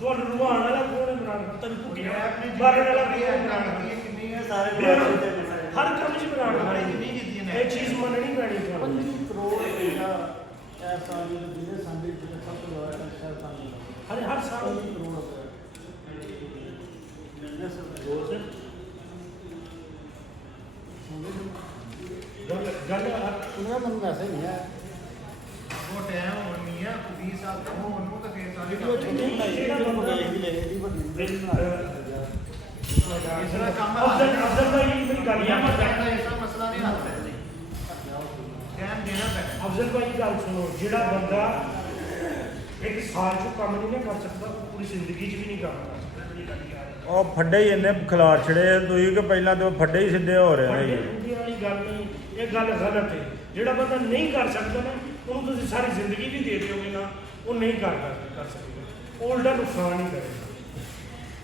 ਤੁਹਾਨੂੰ ਰੁਹਾਨ ਵਾਲਾ ਕੋਣ ਇਮਰਾਨ ਖਾਨ? ਤੈਨੂੰ ਭੁੱਖਿਆ ਮਾਰਨ ਵਾਲਾ ਕੋਣ ਇਮਰਾਨ ਖਾਨ? ਕਿੰਨੀ ਹੈ ਸਾਰੇ ਹਰ ਕੰਮ 'ਚ ਇਮਰਾਨ ਖਾਨ ਇਹ ਚੀਜ਼ ਮੰਨਣੀ ਪੈਣੀ ਤੁਹਾਨੂੰ। 25 ਕਰੋੜ ਰੁਪਇਆ ਇਸ ਸਾਲ ਦੇ ਜ਼ਿਲ੍ਹੇ ਸਾਡੇ ਜਿਹੜੇ ਸਭ ਤੋਂ ਜ਼ਿਆਦਾ ਟੈਕਸ ਹੈ ਸਾਨੂੰ ਹਰ ਸਾਲ 25 ਕਰੋੜ ਰੁਪਇਆ। ਗੱਲ ਉਹਨਾਂ ਮੈਨੂੰ ਮੈਸੇਜ ਨਹੀਂ ਆਇਆ। ਉਹ ਟਾਈਮ ਹੁਣ ਨਹੀਂ ਆ 20 ਸਾਲ ਦਾ ਹੋਣ ਨੂੰ ਤਾਂ ਫੇਰ ਸਾਰੀ ਵੀਡੀਓ ਛੋਟੀ ਬਣਾਈ ਸੀ ਜਿਹੜੀ ਮੈਂ ਵੇਖ ਵੀ ਲਈ ਇਹਦੀ ਵੱਡੀ ਵੀਡੀਓ ਬਣਾ ਇਸ ਤਰ੍ਹਾਂ ਕੰਮ ਅਫਜ਼ਲ ਭਾਈ ਮੇਰੀ ਗੱਲ ਇਹ ਯਾਦ ਐਸਾ ਮਸਲਾ ਨਹੀਂ ਹੱਲ ਹੈ ਟਾਈਮ ਦੇਣਾ ਪੈਣਾ। ਅਫਜ਼ਲ ਭਾਈ ਗੱਲ ਸੁਣੋ, ਜਿਹੜਾ ਬੰਦਾ ਇੱਕ ਸਾਲ 'ਚ ਕੰਮ ਨਹੀਂ ਨਾ ਕਰ ਸਕਦਾ ਉਹ ਪੂਰੀ ਜ਼ਿੰਦਗੀ 'ਚ ਵੀ ਨਹੀਂ ਕੰਮ ਕਰ ਸਕਦਾ। ਜਿਹੜੀ ਗੱਲ ਯਾਦ ਹੈ ਉਹ ਫੱਡੇ ਹੀ ਇੰਨੇ ਖਿਲਾਰ ਛੜੇ ਤੁਸੀਂ ਕਿ ਪਹਿਲਾਂ ਤੇ ਉਹ ਫੱਡੇ ਹੀ ਸਿੱਧੇ ਹੋ ਰਹੇ ਨੇ ਜੀ। ਇੰਡੀਆ ਵਾਲੀ ਗੱਲ ਨਹੀਂ, ਇਹ ਗੱਲ ਗਲਤ ਹੈ। ਜਿਹੜਾ ਬੰਦਾ ਨਹੀਂ ਕਰ ਸਕਦਾ ਨਾ ਉਹਨੂੰ ਤੁਸੀਂ ਸਾਰੀ ਜ਼ਿੰਦਗੀ ਵੀ ਦੇ ਦਿਓਗੇ ਨਾ, ਉਹ ਨਹੀਂ ਕਰ ਸਕੇਗਾ। ਉਹ ਉਲਟਾ ਨੁਕਸਾਨ ਹੀ ਕਰੇਗਾ,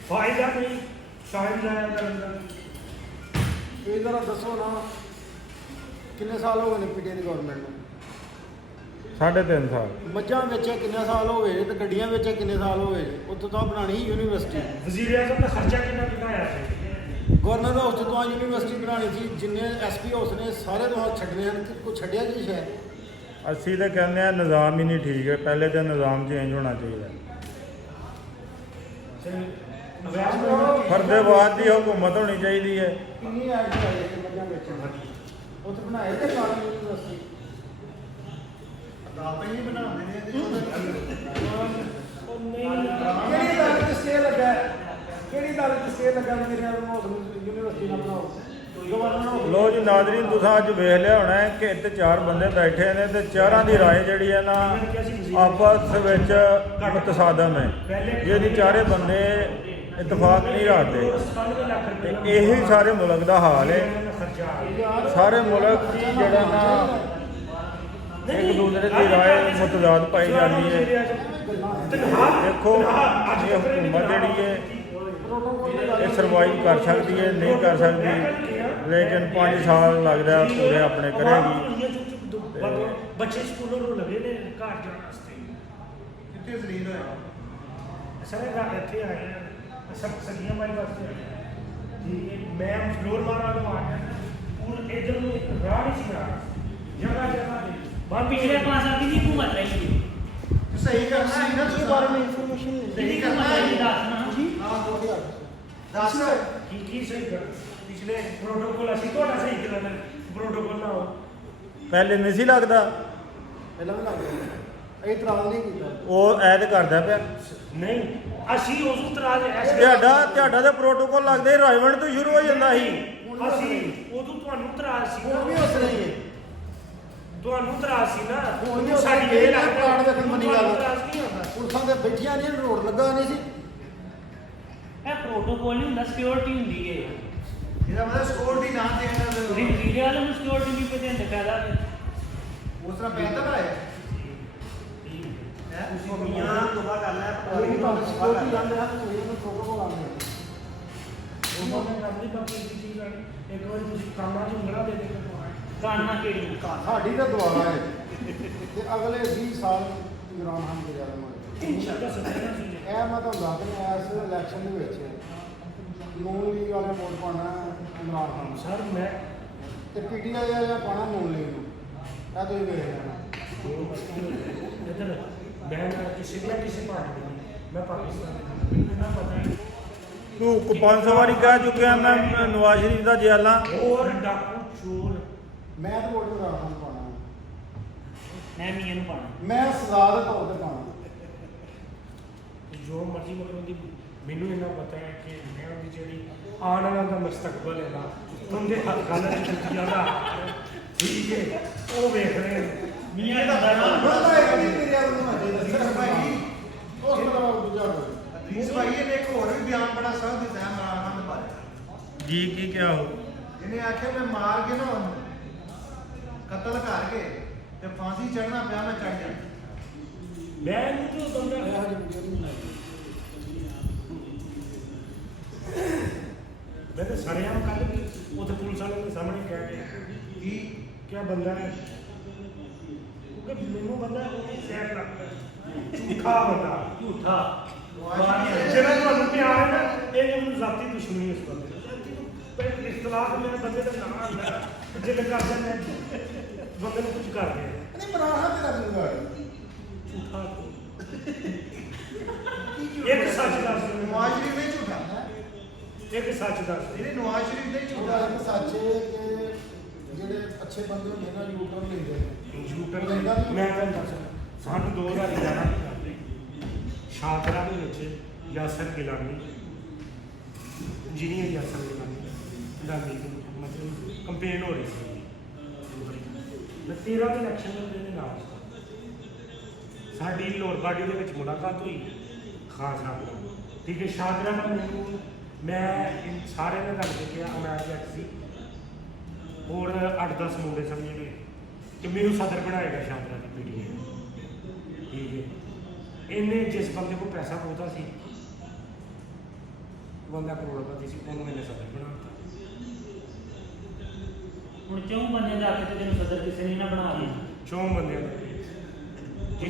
ਫਾਇਦਾ ਨਹੀਂ ਟਾਈਮ ਜ਼ਾਇਆ ਕਰਨ ਦਾ। ਇਹ ਜ਼ਰਾ ਦੱਸੋ ਨਾ ਕਿੰਨੇ ਸਾਲ ਹੋ ਗਏ ਨੇ ਪੀਟੀਆਈ ਦੀ ਗਵਰਨਮੈਂਟ ਨੂੰ? 3.5 ਸਾਲ। ਮੱਝਾਂ ਵਿੱਚ ਕਿੰਨੇ ਸਾਲ ਹੋ ਗਏ ਤੇ ਗੱਡੀਆਂ ਵਿੱਚ ਕਿੰਨੇ ਸਾਲ ਹੋ ਗਏ? ਉੱਥੋਂ ਤਾਂ ਬਣਾਣੀ ਯੂਨੀਵਰਸਿਟੀ। ਵਜ਼ੀਰ ਆਜ਼ਮ ਦਾ ਖਰਚਾ ਕਿੰਨਾ ਘਟਾਇਆ ਸੀ? ਗਵਰਨਰ ਹਾਊਸ ਤੋਂ ਯੂਨੀਵਰਸਿਟੀ ਬਣਾਣੀ ਸੀ। ਜਿੰਨੇ ਐਸਪੀ ਹਾਊਸ ਨੇ ਸਾਰੇ ਤੋਂ ਛੱਡਣੇ ਹਨ। ਕੋਈ ਛੱਡਿਆ ਕੀ ਸ਼ਾਇਦ? ਅਸੀਂ ਤਾਂ ਕਹਿੰਦੇ ਆ ਨਿਜ਼ਾਮ ਹੀ ਨਹੀਂ ਠੀਕ ਹੈ, ਪਹਿਲੇ ਤਾਂ ਨਿਜ਼ਾਮ ਚੇਂਜ ਹੋਣਾ ਚਾਹੀਦਾ। ਫਰਦੇਬਾਦ ਦੀ ਹੁਕੂਮਤ ਹੋਣੀ ਚਾਹੀਦੀ ਹੈ। ਕਿੰਨੀ ਐਡ ਚਾਹੀਏ ਕਿ ਮੱਝਾਂ ਵਿੱਚ ਉੱਥੇ ਬਣਾਏ ਤੇ ਕਾਰਨ ਯੂਨੀਵਰਸਿਟੀ ਅਦਾਲਤਾਂ ਹੀ ਬਣਾਉਂਦੇ ਨੇ ਇਹਦੇ ਉਹ ਨਹੀਂ ਕਿਹੜੀ ਅਦਾਲਤ 'ਚ ਸਟੇ ਲੱਗਾ ਹੈ? ਕਿਹੜੀ ਅਦਾਲਤ 'ਚ ਸਟੇ ਲੱਗਾ ਮੇਰੇ ਨਾਲ ਯੂਨੀਵਰਸਿਟੀ ਨਾਲ ਬਣਾਓ? ਗਵਰਨਰ ਲੋ ਜੀ ਨਾਜ਼ਰੀਨ, ਤੁਸੀਂ ਅੱਜ ਵੇਖ ਲਿਆ ਹੋਣਾ ਹੈ ਕਿ ਇੱਥੇ 4 ਬੰਦੇ ਬੈਠੇ ਨੇ ਤੇ ਚਾਰਾਂ ਦੀ ਰਾਏ ਜਿਹੜੀ ਹੈ ਨਾ ਆਪਸ ਵਿੱਚ ਮੁਤਸਾਦਮ ਹੈ। ਜਿਹਦੀ ਚਾਰੇ ਬੰਦੇ ਇਤਫਾਕ ਨਹੀਂ ਰੱਖਦੇ। 97 ਲੱਖ ਤੇ ਰੁਪਏ ਇਹੀ ਸਾਰੇ ਮੁਲਕ ਦਾ ਹਾਲ ਹੈ। ਖਰਚਾ ਆ ਗਿਆ। ਸਾਰੇ ਮੁਲਕ ਦੀ ਜਿਹੜਾ ਨਾ ਇੱਕ ਦੂਸਰੇ ਦੀ ਰਾਏ ਮੁਤਜ਼ਾਦ ਪਾਈ ਜਾਂਦੀ ਹੈ। ਦੇਖੋ ਇਹ ਹੁਕੂਮਤ ਜਿਹੜੀ ਹੈ ਇਹ ਸਰਵਾਈਵ ਕਰ ਸਕਦੀ ਹੈ, ਨਹੀਂ ਕਰ ਸਕਦੀ, ਲੇਕਿਨ 5 ਸਾਲ ਲੱਗਦਾ ਪੂਰੇ ਆਪਣੇ ਕਰੇਗੀ। ਬੱਚੇ ਸਕੂਲੋਂ ਨੂੰ ਲਗੇ ਨੇ ਘਰ ਜਾਣ ਵਾਸਤੇ। ਕਿੱਥੇ ਜ਼ਲੀਲ ਹੋਇਆ? ਸਾਰੇ ਘਰ ਇੱਥੇ ਆਏ ਆ, ਸਭ ਸਗੀਆਂ ਬਾਈ ਵਾਸਤੇ ਆਏ ਆ। ਠੀਕ ਹੈ, ਮੈਂ ਫਲੋਰ ਮਾਰਾ ਨੂੰ ਆ ਗਿਆ ਹੁਣ ਇਧਰ ਨੂੰ ਇੱਕ ਰਾਹ ਨਹੀਂ ਸੀ ਆ ਜਗ੍ਹਾ ਜਗ੍ਹਾ ਤੇ ਬਾਹਰ ਪਿਛਲੇ 5 ਸਾਲ ਦੀ ਹਕੂਮਤ ਰਹੀ ਸੀ। ਸਹੀ ਕਰਨਾ ਹੈ ਨਾ ਇਸ ਬਾਰੇ में इंफॉर्मेशन ਸਹੀ ਜਿਹੜੀ ਕਰਨਾ ਹਕੂਮਤ ਹੈ ਰਹੀ ਦੱਸਣਾ ਹਾਂ 2000 ਦੱਸ ਕੀ ਸਹੀ ਕਰ ਪਿਛਲੇ ਪ੍ਰੋਟੋਕੋਲ ਅਸੀਂ ਤੁਹਾਡਾ ਸਹੀ ਕਰਾਂਗੇ ਪ੍ਰੋਟੋਕੋਲ ਨਾ ਹੋ। ਪਹਿਲੇ ਨਹੀਂ ਸੀ ਲੱਗਦਾ, ਪਹਿਲਾਂ ਵੀ ਲੱਗ ਗਿਆ ਇਹ ਇਤਰਾਜ਼ ਨਹੀਂ ਕੀਤਾ। ਉਹ ਐਡ ਕਰਦਾ ਪਿਆ। ਨਹੀਂ ਅਸੀਂ ਉਸ ਉਤਰਾਜ ਐਸੇ ਤੁਹਾਡਾ ਤੇ ਪ੍ਰੋਟੋਕੋਲ ਲੱਗਦਾ ਹੀ ਰਾਜਵੰਡ ਤੋਂ ਸ਼ੁਰੂ ਹੋ ਜਾਂਦਾ ਸੀ। ਅਸੀਂ ਉਦੋਂ ਤੁਹਾਨੂੰ ਇਤਰਾਜ਼ ਸੀ ਹੁਣ ਵੀ ਉਸ ਤਰ੍ਹਾਂ ਹੀ ਹੈ। ਤੁਹਾਨੂੰ ਇਤਰਾਜ਼ ਸੀ ਨਾ ਹੁਣ ਵੀ ਸਾਡੀ ਇਹ ਇਹ ਨਾ ਲੱਗਦਾ ਕਾਰਡ ਵੇਖਣ ਮੰਨੀ ਗੱਲ। ਇਤਰਾਜ਼ ਨਹੀਂ ਹੁੰਦਾ। ਪੁਲਿਸਾਂ ਦੇ ਬੈਠੀਆਂ ਨਹੀਂ ਰੋਡ ਲੱਗਾ ਨਹੀਂ ਸੀ। ਇਹ ਪ੍ਰੋਟੋਕੋਲ ਨਹੀਂ ਹੁੰਦਾ, ਸਿਕਿਉਰਿਟੀ ਹੁੰਦੀ ਹੈ। ਇਹਦਾ ਮਤਲਬ ਸਕੋਰ ਦੀ ਨਾਂ ਤੇ ਇਹਨਾਂ ਦੇ ਵੀਰੇ ਵਾਲੇ ਨੂੰ ਸਿਕਿਉਰਿਟੀ ਨਹੀਂ ਪਤਾ ਹੁੰਦਾ ਫਾਇਦਾ ਉਸ ਤਰ੍ਹਾਂ ਪੈਂਦਾ ਭਰਾਇਆ ਹੈ ਮੀਆਂ ਦੁਆ ਕਰ ਲੈ ਕੋਈ ਤਾਂ ਸਿਕਿਉਰਿਟੀ ਜਾਂਦੇ ਹਨ ਕੋਈ ਨੂੰ ਪ੍ਰੋਟੋਕੋਲ ਆਉਂਦੇ ਉਹਨਾਂ ਨੇ ਕੰਮ ਨਹੀਂ ਬਾਕੀ ਦੀ ਚੀਜ਼ ਆਣੀ ਇੱਕ ਵਾਰੀ ਤੁਸੀਂ ਕੰਮਾਂ 'ਚ ਉਂਗਲਾਂ ਦੇ ਦੇ ਕੇ ਕਾਨਾ ਕਿਹੜੀ ਸਾਡੀ ਤਾਂ ਦੁਆ ਹੈ ਤੇ ਅਗਲੇ 20 ਸਾਲ ਇਮਰਾਨ ਖਾਨ ਦੇ ਯਾਰ ਮਾਰੇ ਇਨਸ਼ਾਅੱਲਾ ਸੱਚਣਾ ਸੀ ਇਹ ਮੈਂ ਤੁਹਾਨੂੰ ਦੱਸ ਦਿੰਦਾ ਇਸ ਇਲੈਕਸ਼ਨ ਦੇ ਵਿੱਚ ਨੂਨ ਲੀਗ ਵਾਲੇ ਵੋਟ ਪਾਣਾ ਇਮਰਾਨ ਖਾਨ ਸਰ ਮੈਂ ਤੇ ਪੀਟੀਆਈ ਵਾਲੇ ਪਾਣਾ ਨੂਨ ਲੀਗ ਨੂੰ ਇਹ ਤੁਸੀਂ ਵੇਖ ਲੈਣਾ। ਇਧਰ ਮੈਂ ਨਾ ਕਿਸੇ ਦੀ ਕਿਸੇ ਪਾਰਟੀ ਦੀ ਨਹੀਂ, ਮੈਂ ਪਾਕਿਸਤਾਨ ਦਾ ਮੈਨੂੰ ਇੰਨਾ ਪਤਾ ਹੈ ਤੂੰ 500 ਵਾਰੀ ਕਹਿ ਚੁੱਕਿਆ ਮੈਂ ਨਵਾਜ਼ ਸ਼ਰੀਫ ਦਾ ਜੈਲਾ। ਹੋਰ ਡਾਕੂ ਚੋਰ ਮੈਂ ਤਾਂ ਵੋਟ ਇਮਰਾਨ ਖਾਨ ਪਾਣਾ ਮੈਂ ਮੀਆਂ ਨੂੰ ਪਾਣਾ। ਮੈਂ ਸਜ਼ਾ ਦੇ ਤੌਰ ਤੇ ਪਾਣਾ। ਜੋ ਮਰਜ਼ੀ ਮਤਲਬ ਦੀ ਮੈਨੂੰ ਇੰਨਾ ਪਤਾ ਹੈ ਕਿ ਮੈਂ ਉਹਦੀ ਜਿਹੜੀ ਆਉਣ ਵਾਲਾ ਦਾ ਮਸਤਕਬਲ ਹੈ ਨਾ ਉਹਦੇ ਹੱਥਾਂ ਨਾਲ ਚੁੱਕੀਆਂ ਦਾ ਠੀਕ ਹੈ ਉਹ ਵੇਖ ਰਹੇ ਨੇ। ਮੀਆਂ ਦਾ ਬਣਾ ਹੁਣ ਤਾਂ ਇੱਕ ਨਹੀਂ ਮੇਰੇ ਨੂੰ ਅਜੇ ਦੱਸਿਆ ਭਾਈ ਉਸ ਤੋਂ ਦੂਜਾ ਕੋਈ ਅਦੀਸ ਭਾਈ ਨੇ ਇੱਕ ਹੋਰ ਵੀ ਬਿਆਨ ਬੜਾ ਸਖਤ ਦਿੱਤਾ ਹੈ ਇਮਰਾਨ ਖਾਨ ਦੇ ਬਾਰੇ। ਜੀ ਕੀ ਕਿਹਾ ਉਹ? ਇਹਨੇ ਆਖਿਆ ਮੈਂ ਮਾਰ ਕੇ ਨਾ ਉਹਨੂੰ ਕਤਲ ਕਰਕੇ ਤੇ ਫਾਂਸੀ ਚੜਨਾ ਪਿਆ ਮੈਂ ਚੜ ਜਾਣਾ। ਮੈਂ ਇਹਨੂੰ ਕਿਉਂ ਬੰਦਾ ਇਹ ਹਜੇ ਵੀਡੀਓ ਨਹੀਂ ਬਣਾਈ। ਮੈਂ ਤਾਂ ਸੜਿਆ ਕੱਲ ਵੀ ਉੱਥੇ ਪੁਲਿਸ ਵਾਲਿਆਂ ਦੇ ਸਾਹਮਣੇ ਕਹਿ ਗਿਆ ਕੀ ਕਿਆ ਬੰਦਾ ਹੈ ਕਿਉਂਕਿ ਮੈਨੂੰ ਬੰਦਾ ਉਹ ਸੈਟ ਲੱਗਦਾ ਝੂਠਾ ਬੰਦਾ ਝੂਠਾ ਜਿਹੜਾ ਤੁਹਾਨੂੰ ਪਿਆਰ ਹੈ ਨਾ ਇਹ ਮੈਨੂੰ ਜ਼ਾਤੀ ਦੁਸ਼ਮਣੀ ਇਸ ਬੰਦੇ ਨਾਲ ਪਰ ਇਖਤਲਾਫ ਮੇਰੇ ਬੰਦੇ ਦਾ ਨਾਮ ਆਉਂਦਾ ਜੇ ਕਰ ਜਾਂਦੇ ਬੰਦੇ ਨੂੰ ਕੁਝ ਕਰ ਦੇ ਨਹੀਂ ਇਮਰਾਨ ਖਾਨ ਤੇਰਾ ਕਿਉਂ ਗਾੜੀ ਝੂਠਾ ਇੱਕ ਸੱਚ ਦੱਸ ਦਿਓ। ਨਵਾਜ਼ ਸ਼ਰੀਫ ਨਹੀਂ ਝੂਠਾ ਇੱਕ ਸੱਚ ਦੱਸ ਦਿਓ। ਇਹਨੇ ਨਵਾਜ਼ ਸ਼ਰੀਫ ਨਹੀਂ ਉਹਦਾ ਝੂਠਾ ਇੱਕ ਸੱਚ ਹੈ ਕਿ ਜਿਹੜੇ ਅੱਛੇ ਬੰਦੇ ਹੁੰਦੇ ਨਾ ਯੂ ਟਰਨ ਲੈਂਦੇ ਨੇ। ਕੰਪਿਊਟਰ ਦੇ ਮੈਂ ਤੁਹਾਨੂੰ ਦੱਸ ਸਾਨੂੰ 2011 ਦੀ ਗੱਲ ਹੈ ਸ਼ਾਦਰਾ ਦੇ ਵਿੱਚ ਯਾਸਰ ਗਿਲਾਨੀ ਇੰਜੀਨੀਅਰ ਯਾਸਰ ਗਿਲਾਨੀ ਦਾ ਮੀਟਿੰਗ ਮਤਲਬ ਕੰਪੇਨ ਹੋ ਰਹੀ ਸੀ ਮੈਂ 13 ਦੇ ਇਲੈਕਸ਼ਨ ਦੇ ਨਾਲ ਸਾਡੀ ਲੋਰ ਬਾਡੀ ਦੇ ਵਿੱਚ ਮੁਲਾਕਾਤ ਹੋਈ ਖਾਸ ਨਾਲ ਠੀਕ ਹੈ ਸ਼ਾਦਰਾ ਨਾਲ ਮੈਨੂੰ ਮੈਂ ਸਾਰਿਆਂ ਨੇ ਗੱਲ ਕਿਹਾ ਅਮੈਰ ਜੱਟ ਸੀ ਹੋਰ 8-10 ਮੁੰਡੇ ਸਨ ਜਿਹੜੇ ਕਿ ਮੈਨੂੰ ਸਦਰ ਬਣਾਏਗਾ ਸ਼ਾਦਰਾ ਦੀ ਪੀੜ੍ਹੀ ਠੀਕ ਹੈ ਇਹਨੇ ਜਿਸ ਬੰਦੇ ਕੋਲ ਪੈਸਾ ਬਹੁਤਾ ਸੀ ਬੰਦਾ ਕਰੋੜਪਤੀ ਸੀ ਉਹਨੂੰ ਇਹਨੇ ਸਦਰ ਬਣਾ ਦਿੱਤਾ ਹੁਣ ਕਿਉਂ ਬੰਦੇ ਦਾ ਕੇ ਤੈਨੂੰ ਸਦਰ ਕਿਸੇ ਨੇ ਨਾ ਬਣਾ ਲਈ। 4 ਬੰਦਿਆਂ ਦਾ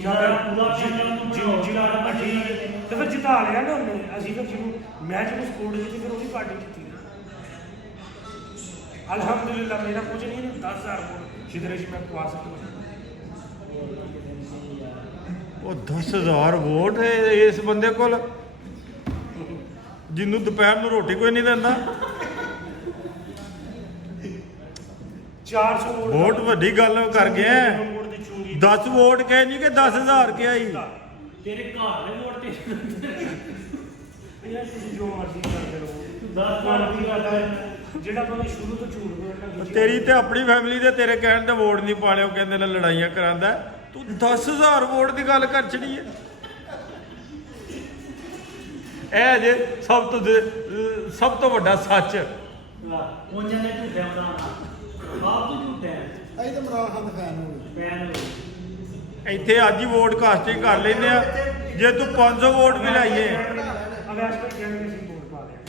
ਸਾਰਾ ਪੂਰਾ ਪਿੰਡ ਉਹਨੂੰ ਬਣਾਓ, ਸਾਰਾ ਪਾਰਟੀ ਨਾਲ ਤੇ ਫਿਰ ਜਿਤਾ ਲਿਆ ਨਾ ਉਹਨੇ ਅਸੀਂ ਫਿਰ ਜਿਹਨੂੰ ਮੈਚ ਨੂੰ ਸਪੋਰਟ ਕੀਤੀ ਫਿਰ ਉਹਦੀ ਪਾਰਟੀ ਜਿੱਤੀ ਨਾ ਅਲਹਮਦੁਲਿਲਾ ਮੇਰਾ ਕੁਝ ਨਹੀਂ 10,000 ਵੋਟ ਜਿੱਧਰ ਜੀ ਮੈਂ ਪਵਾ ਸਕਦਾ ਉਹ 10,000 ਵੋਟ ਹੈ ਇਸ ਬੰਦੇ ਕੋਲ ਜਿਹਨੂੰ ਦੁਪਹਿਰ ਨੂੰ ਰੋਟੀ ਕੋਈ ਨਹੀਂ ਦਿੰਦਾ। 400 ਵੋਟ ਵੋਟ ਵੱਡੀ ਗੱਲ ਕਰ ਗਿਆ। ਵੋਟ ਦੀ ਚੋਰੀ 10 ਵੋਟ ਕਹੇ ਨਹੀਂ ਕਿ 10,000 ਕਿਹਾ ਹੀ। ਤੇਰੇ ਘਰ ਦੇ ਵੋਟ ਤੇ ਯਾਰ ਤੁਸੀਂ ਜੋ ਮਰਜ਼ੀ ਕਰਦੇ ਰਹੋ 10,000 ਦੀ ਗੱਲ ਹੈ। ਜਿਹੜਾ ਬੰਦਾ ਸ਼ੁਰੂ ਤੋਂ ਝੂਠ ਬੋਲਦਾ ਤੇਰੀ ਤੇ ਆਪਣੀ ਫੈਮਿਲੀ ਦੇ ਤੇਰੇ ਕਹਿਣ ਤੇ ਵੋਟ ਨਹੀਂ ਪਾਣੇ ਉਹ ਕਹਿੰਦੇ ਨੇ ਲੜਾਈਆਂ ਕਰਾਂਦਾ। ਤੂੰ 10,000 ਵੋਟ ਦੀ ਗੱਲ ਕਰ ਛੜੀ ਹੈ। ਇਹ ਜੇ ਸਭ ਤੋਂ ਵੱਡਾ ਸੱਚ। ਉਹਨਾਂ ਨੇ ਝੂਠੇ ਬਣਾਉਣਾ ਆਪ ਤੋਂ ਝੂਠੇ ਅਸੀਂ ਤਾਂ ਇਮਰਾਨ ਖਾਨ ਦੇ ਫੈਨ ਹੋ ਗਏ। ਪੈਨ ਹੋਏ ਇੱਥੇ ਅੱਜ ਹੀ ਵੋਟ ਕਾਸਟਿੰਗ ਕਰ ਲੈਂਦੇ ਆ। ਜੇ ਤੂੰ 500 ਵੋਟ ਵੀ ਲਾਈਏ ਅਵੈਸ਼ ਭਾਈ ਕਹਿੰਦੇ ਅਸੀਂ ਵੋਟ ਪਾ ਲਿਆ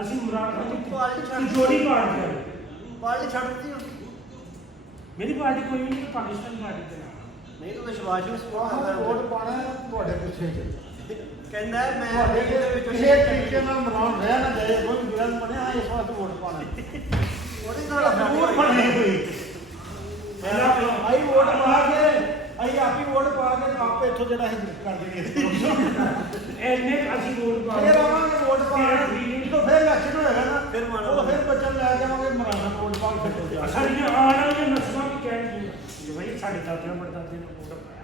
ਅਸੀਂ ਇਮਰਾਨ ਖਾਨ ਦੀ ਪਾਰਟੀ ਛੱਡ ਜੋੜੀ ਪਾੜ ਦਿਆ ਪਾਰਟੀ ਛੱਡ ਦਿੱਤੀ ਮੇਰੀ ਪਾਰਟੀ ਕੋਈ ਵੀ ਨਹੀਂ, ਪਾਕਿਸਤਾਨ ਪਾਰਟੀ ਦੇ ਨਾਲ। ਨਹੀਂ ਤਾਂ ਵਿਸ਼ਵਾਸ ਨੂੰ ਸਪੋਰਟ ਆਹ ਕਰਦਾ ਵੋਟ ਪਾਣਾ ਹੈ ਤੁਹਾਡੇ ਪਿੱਛੇ ਚ ਕਹਿੰਦਾ ਮੈਂ ਤੁਹਾਡੇ ਇਹਦੇ ਵਿੱਚ ਕਿਸੇ ਤਰੀਕੇ ਨਾਲ ਮਨਾਉਣ ਰਹਿ ਨਾ ਜਾਏ ਕੋਈ ਵਿਰੋਧ ਬਣਿਆ ਇਸ ਵਾਸਤੇ ਵੋਟ ਪਾਣਾ ਉਹਦੇ ਨਾਲ ਜ਼ਰੂਰ ਬਣੀ ਹੋਈ ਆਈ ਵੋਟ ਪਾ ਕੇ ਅਸੀਂ ਆਪੀ ਵੋਟ ਪਾ ਕੇ ਆਪੇ ਇੱਥੋਂ ਜਿਹੜਾ ਅਸੀਂ ਕਰ ਦੇਈਏ ਇੰਨੇ ਅਸੀਂ ਵੋਟ ਪਾ ਫਿਰ ਆਵਾਂਗੇ ਵੋਟ ਪਾਉਣ ਤੋਂ ਫਿਰ ਇਲੈਕਸ਼ਨ ਹੋਏਗਾ ਨਾ ਫਿਰ ਮਾਣਾ ਉਹ ਫਿਰ ਬੱਚਨ ਲੈ ਜਾਵਾਂਗੇ ਮਰਾਣਾ ਵੋਟ ਪਾ ਕੇ ਫਿਰ ਜਾ ਸਾਡੀਆਂ ਆਉਣ ਵਾਲੀਆਂ ਨਸਲਾਂ ਵੀ ਕਹਿਣਗੀਆਂ ਕਿ ਭਾਈ ਸਾਡੇ ਦਾਦਿਆਂ ਪੜਦਾਦਿਆਂ ਨੇ ਵੋਟ ਪਾਇਆ।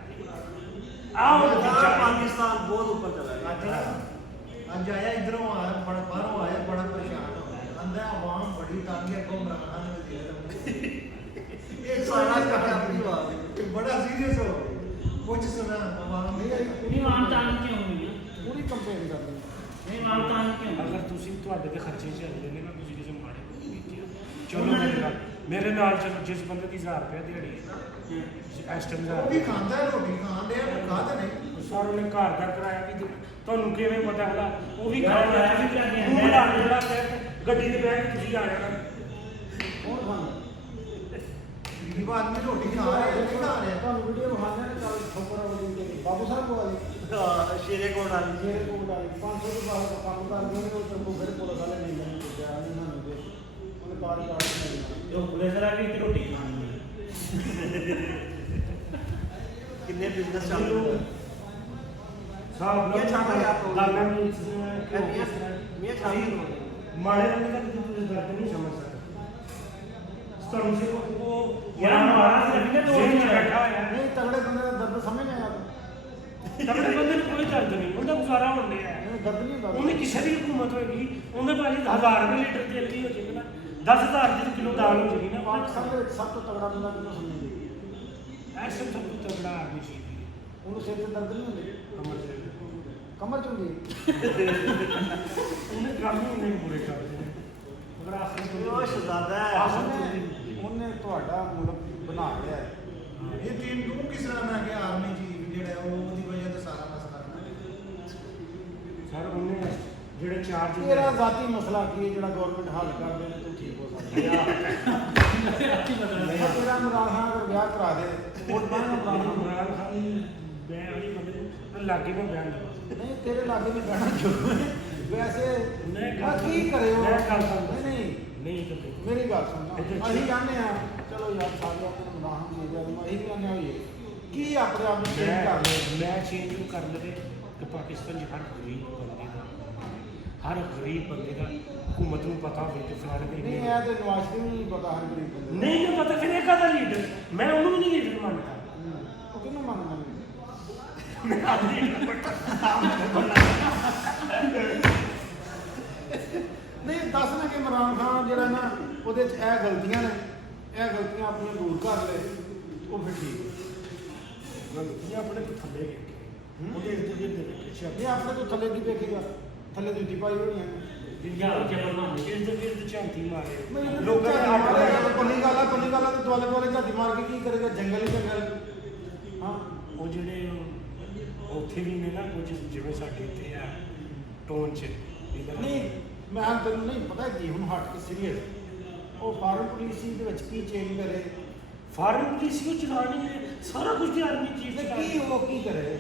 ਆਹ ਉਹ ਆਹ ਪਾਕਿਸਤਾਨ ਬਹੁਤ ਉੱਪਰ ਚਲਾ ਅੱਜ ਗਿਆ। ਅੱਜ ਆਇਆ ਇਧਰੋਂ ਆਇਆ ਬੜਾ ਬਾਹਰੋਂ ਆਇਆ ਬੜਾ ਪਰੇਸ਼ਾਨ ਹੋ ਗਿਆ ਅੰਦਰ ਆਵਾਮ ਬੜੀ ਤੰਗ ਹੈ ਕੋ ਮਰਾਣਾ ਨੇ ਇਹ ਸਾਰਾ ਸਾਡਾ ਆਪਣੀ ਬਾਤ ਹੈ ਬੜਾ ਸੀਰੀਅਸ ਹੋ ਗਿਆ ਕੁਝ ਸੁਣਾ ਆਵਾਮ ਨਹੀਂ ਆਈ ਨਹੀਂ ਮਾਨਤਾ ਕਿਉਂ ਹੋਈ ਆ? ਪੂਰੀ ਕੰਪੇਨ ਕਰਦੀ ਨਹੀਂ ਮਾਨਤਾ ਕਿਉਂ? ਅਗਰ ਤੁਸੀਂ ਤੁਹਾਡੇ ਦੇ ਖਰਚੇ ਚੱਲਦੇ ਨੇ ਨਾ, ਤੁਸੀਂ ਕਿਸੇ ਮਾੜੇ ਕੋਲ ਕੀਤੀ ਆ, ਚਲੋ ਮੇਰੇ ਨਾਲ ਚਲੋ। ਜਿਸ ਬੰਦੇ ਦੀ 1000 ਰੁਪਏ ਦਿਹਾੜੀ ਹੈ ਨਾ, ਇਸ ਟਾਈਮ ਉਹ ਵੀ ਖਾਂਦਾ ਹੈ, ਰੋਟੀ ਖਾਂਦੇ ਆ ਖਾਦੇ ਨਹੀਂ ਸਰ ਉਹਨੇ ਘਰ ਦਾ ਕਿਰਾਇਆ ਵੀ ਦੇਣਾ। ਤੁਹਾਨੂੰ ਕਿਵੇਂ ਪਤਾ ਹੁੰਦਾ ਉਹ ਵੀ ਯਾਰ, ਖਾਂਦਾ ਯਾਰ, ਤੁਸੀਂ ਯਾਰ, ਮੂੰਹ ਬਣਾ ਕੇ ਜਿਹੜਾ ਪਿਆ, ਗੱਡੀ ਦੇ ਬੈਠ ਕੇ ਤੁਸੀਂ ਆ ਜਾਣਾ। ਕੌਣ ਖਾਂਦਾ ਗਰੀਬ ਆਦਮੀ ਰੋਟੀ ਖਾ ਰਿਹਾ ਨਹੀਂ ਖਾ ਰਿਹਾ ਤੁਹਾਨੂੰ ਵੀਡੀਓ ਵਿਖਾਉਂਦੇ ਨੇ ਕੱਲ ਠੋਕਰਾ ਵਾਲੀ ਜਿਹੜੀ ਬਾਬੂ ਸਾਹਿਬ ਕੋਲ ਵਾਲੀ ਸ਼ੇਰੇ ਕੋਲ ਵਾਲੀ ਮੇਰੇ ਕੋਲ ਵਾਲੀ 500 ਤੋਂ ਬਾਅਦ ਕੰਮ ਕਰਦੇ ਨੇ ਉਹ ਤੋਂ ਫਿਰ ਪੁਲਿਸ ਵਾਲੇ ਨਹੀਂ ਲੈਣ ਪੁੱਜਿਆ ਨਹੀਂ ਨਾ ਦੇ ਉਹਨੇ ਕਾਰ ਨਹੀਂ ਜੋ ਪੁਲਿਸ ਵਾਲਾ ਵੀ ਇੱਥੇ ਰੋਟੀ ਖਾਣੀ ਹੈ। ਕਿੰਨੇ ਬਿਜ਼ਨਸ ਚੱਲ ਰਹੇ ਸਾਹਿਬ ਇਹ ਛਾਪਾ ਯਾਰ ਤੋਂ। ਦਾਣਾ ਵੀ ਮੀਆਂ ਛਾਪੀ ਮਾੜੇ ਬੰਦੇ ਦਾ ਤੁਸੀਂ ਦਰਦ ਨਹੀਂ ਸਮਝ ਸਕਦੇ। ਤੁਹਾਨੂੰ ਸਿਰਫ ਉਹ ਯਾਰ ਮਾਰਾ ਸਿਰਫ ਇਹਨੇ ਦੋ ਜੇਲ੍ਹ 'ਚ ਨਹੀਂ ਬੈਠਾ ਹੋਇਆ ਹੈ। ਨਹੀਂ ਤਗੜੇ ਬੰਦੇ ਦਾ ਦਰਦ ਸਮਝ ਨਹੀਂ ਆਇਆ ਤਗੜੇ ਬੰਦੇ ਨੂੰ ਕੋਈ ਦਰਦ ਨਹੀਂ, ਉਹਦਾ ਗੁਜ਼ਾਰਾ ਹੋਣ ਡਿਆ ਹੈ। ਇਹ ਦਰਦ ਨਹੀਂ ਹੁੰਦਾ ਉਹਨੇ ਕਿਸੇ ਦੀ ਹੁਕੂਮਤ ਹੋਏਗੀ, ਉਹਦੇ ਭਾਜੀ 1000 ਰੁਪਏ ਲੀਟਰ ਤੇਲ ਵੀ ਹੋ ਜਾਏਗਾ ਨਾ, 10,000 ਦੀ ਕਿਲੋ ਦਾਲ ਹੋ ਜਾਏਗੀ ਨਾ। ਪਾਕਿਸਤਾਨ ਦੇ ਵਿੱਚ ਸਭ ਤੋਂ ਤਗੜਾ ਬੰਦਾ ਕਿਹਨੂੰ ਸਮਝਦੇ ਐਸੇ ਸਭ ਤੋਂ ਤਗੜਾ ਆਦਮੀ ਸੀ ਉਹਨੂੰ ਸਿਰ ਤੇ ਦਰਦ ਨਹੀਂ ਹੁੰਦੀ ਕਮਰ ਦੇ। ਕਮਰ ਚ ਹੁੰਦੀ ਉਹਨੇ ਕੰਮ ਹੀ ਨਹੀਂ ਪੂਰੇ ਕਰਦੇ ਨੇ। ਅਗਰ ਆਖਰ ਉਹ ਸ਼ਹਜ਼ਾਦਾ ਹੈ। ਉਹਨੇ ਤੁਹਾਡਾ ਮੁਲਕ ਬਣਾ ਲਿਆ ਹੈ। ਇਹ ਟੀਮ ਨੂੰ ਕਿਸ ਤਰ੍ਹਾਂ ਨਾ ਕਿ ਆਰਮੀ ਚੀਫ ਜਿਹੜਾ ਉਹ ਉਹਦੀ ਵਜ੍ਹਾ ਤੋਂ ਸਾਰਾ ਮਸਲਾ ਸਰ ਉਹਨੇ ਜਿਹੜੇ ਚਾਰਜ ਤੇਰਾ ਜ਼ਾਤੀ ਮਸਲਾ ਕੀ ਹੈ ਜਿਹੜਾ ਗਵਰਨਮੈਂਟ ਹੱਲ ਕਰ ਦੇ ਤੂੰ ਠੀਕ ਹੋ ਸਕਦਾ ਤੇਰਾ ਇਮਰਾਨ ਖਾਨ ਅਗਰ ਵਿਆਹ ਕਰਾ ਦੇ ਵੋਟ ਪਾਣਾ ਇਮਰਾਨ ਖਾਨ ਨੂੰ। ਇਮਰਾਨ ਖਾਨ ਮੈਂ ਵਾਲੀ ਬੰਦੇ ਨੂੰ ਲਾਗੇ ਮੈਂ ਬਿਆਨ ਦਵਾਂ। ਨਹੀਂ ਤੇਰੇ ਲਾਗੇ ਨਹੀਂ ਬਹਿਣਾ ਕਿਉਂ ਵੈਸੇ ਆ ਕੀ ਕਰੇ ਹੋ ਮੈਂ ਗੱਲ ਕਰਦਾ। ਨਹੀਂ ਨਹੀਂ ਕਰਦੇ। ਮੇਰੀ ਗੱਲ ਸੁਣ ਇੱਧਰ ਅਸੀਂ ਕਹਿੰਦੇ ਆ ਚਲੋ ਯਾਰ ਸਾਡੇ ਆਪਣੇ ਇਮਰਾਨ ਖਾਨ ਜੀ ਜਦ ਅਸੀਂ ਕਹਿੰਦੇ ਹੋਈਏ ਕੀ ਆਪਣੇ ਆਪ ਨੂੰ ਚੇਂਜ ਕਰ ਲਏ ਮੈਂ ਚੇਂਜ ਨੂੰ ਕਰ ਲਵੇ ਕਿ ਪਾਕਿਸਤਾਨ 'ਚ ਹਰ ਗਰੀਬ ਬੰਦੇ ਦਾ ਹਕੂਮਤ ਨੂੰ ਪਤਾ ਹੋਵੇ ਕਿ ਫਲਾਣੇ ਦੇ ਨਹੀਂ ਇਹ ਤੇ ਨਵਾਜ਼ ਸ਼ਰੀਫ ਨੂੰ ਨਹੀਂ ਪਤਾ ਹਰ ਗਰੀਬ ਬੰਦੇ ਨੂੰ। ਨਹੀਂ ਨਾ ਪਤਾ, ਫਿਰ ਇਹ ਕਾਹਦਾ ਲੀਡਰ? ਮੈਂ ਉਹਨੂੰ ਵੀ ਨਹੀਂ ਲੀਡਰ ਮੰਨਦਾ। ਉਹ ਕਿਹਨੂੰ ਮੰਨਦਾ ਨਹੀਂ ਨਹੀਂ ਦੱਸ ਨਾ ਕਿ ਇਮਰਾਨ ਖਾਨ ਜਿਹੜਾ ਨਾ ਉਹਦੇ ਚ ਇਹ ਗਲਤੀਆਂ ਨੇ ਇਹ ਗਲਤੀਆਂ ਆਪਣੀਆਂ ਦੂਰ ਕਰ ਲੈ ਉਹ ਫਿਰ ਠੀਕ ਹੈ। ਗਲਤੀਆਂ ਆਪਣੇ ਤੋਂ ਥੱਲੇ ਵੇਖੇ, ਉਹਦੇ ਇਰਦ ਗਿਰਦ ਵੇਖੇ। ਨਹੀਂ ਆਪਣੇ ਤੋਂ ਥੱਲੇ ਕੀ ਵੇਖੇਗਾ ਥੱਲੇ ਜੁੱਤੀ ਪਾਈ ਹੋਣੀ ਹੈ ਜਿੰਨਾ ਜਬਰ ਮਾਰ ਇਰਦ ਗਿਰਦ ਝਾਂਤੀ ਮਾਰੇ। ਲੋਕਾਂ ਲੋਕਾਂ ਨੇ ਪੰਨੀ ਗੱਲ ਆ ਤੇ ਦੁਆਲੇ ਝਾਤੀ ਮਾਰ ਕੇ ਕੀ ਕਰੇਗਾ ਜੰਗਲ ਹੀ ਜੰਗਲ। ਹਾਂ ਉਹ ਜਿਹੜੇ ਉੱਥੇ ਵੀ ਨੇ ਨਾ ਕੁਝ ਜਿਵੇਂ ਸਾਡੇ ਇੱਥੇ ਆ ਟੋਨ 'ਚ ਇੱਧਰ ਨਹੀਂ ਮੈਂ ਤੈਨੂੰ ਨਹੀਂ ਪਤਾ ਕੀ ਹੁਣ ਹਟ ਕੇ ਸੀਰੀਅਸ ਉਹ ਫਾਰਮ ਪੁਲਿਸ ਦੇ ਵਿੱਚ ਕੀ ਚੇਂਜ ਕਰੇ ਫਾਰਮ ਪੁਲਿਸ ਨੂੰ ਚਲਾਣੀ ਹੈ, ਸਾਰਾ ਕੁਝ ਤੇ ਆਰਮੀ ਚੀਜ਼ ਤੇ ਤੇ ਕੀ ਉਹ ਕੀ ਕਰੇ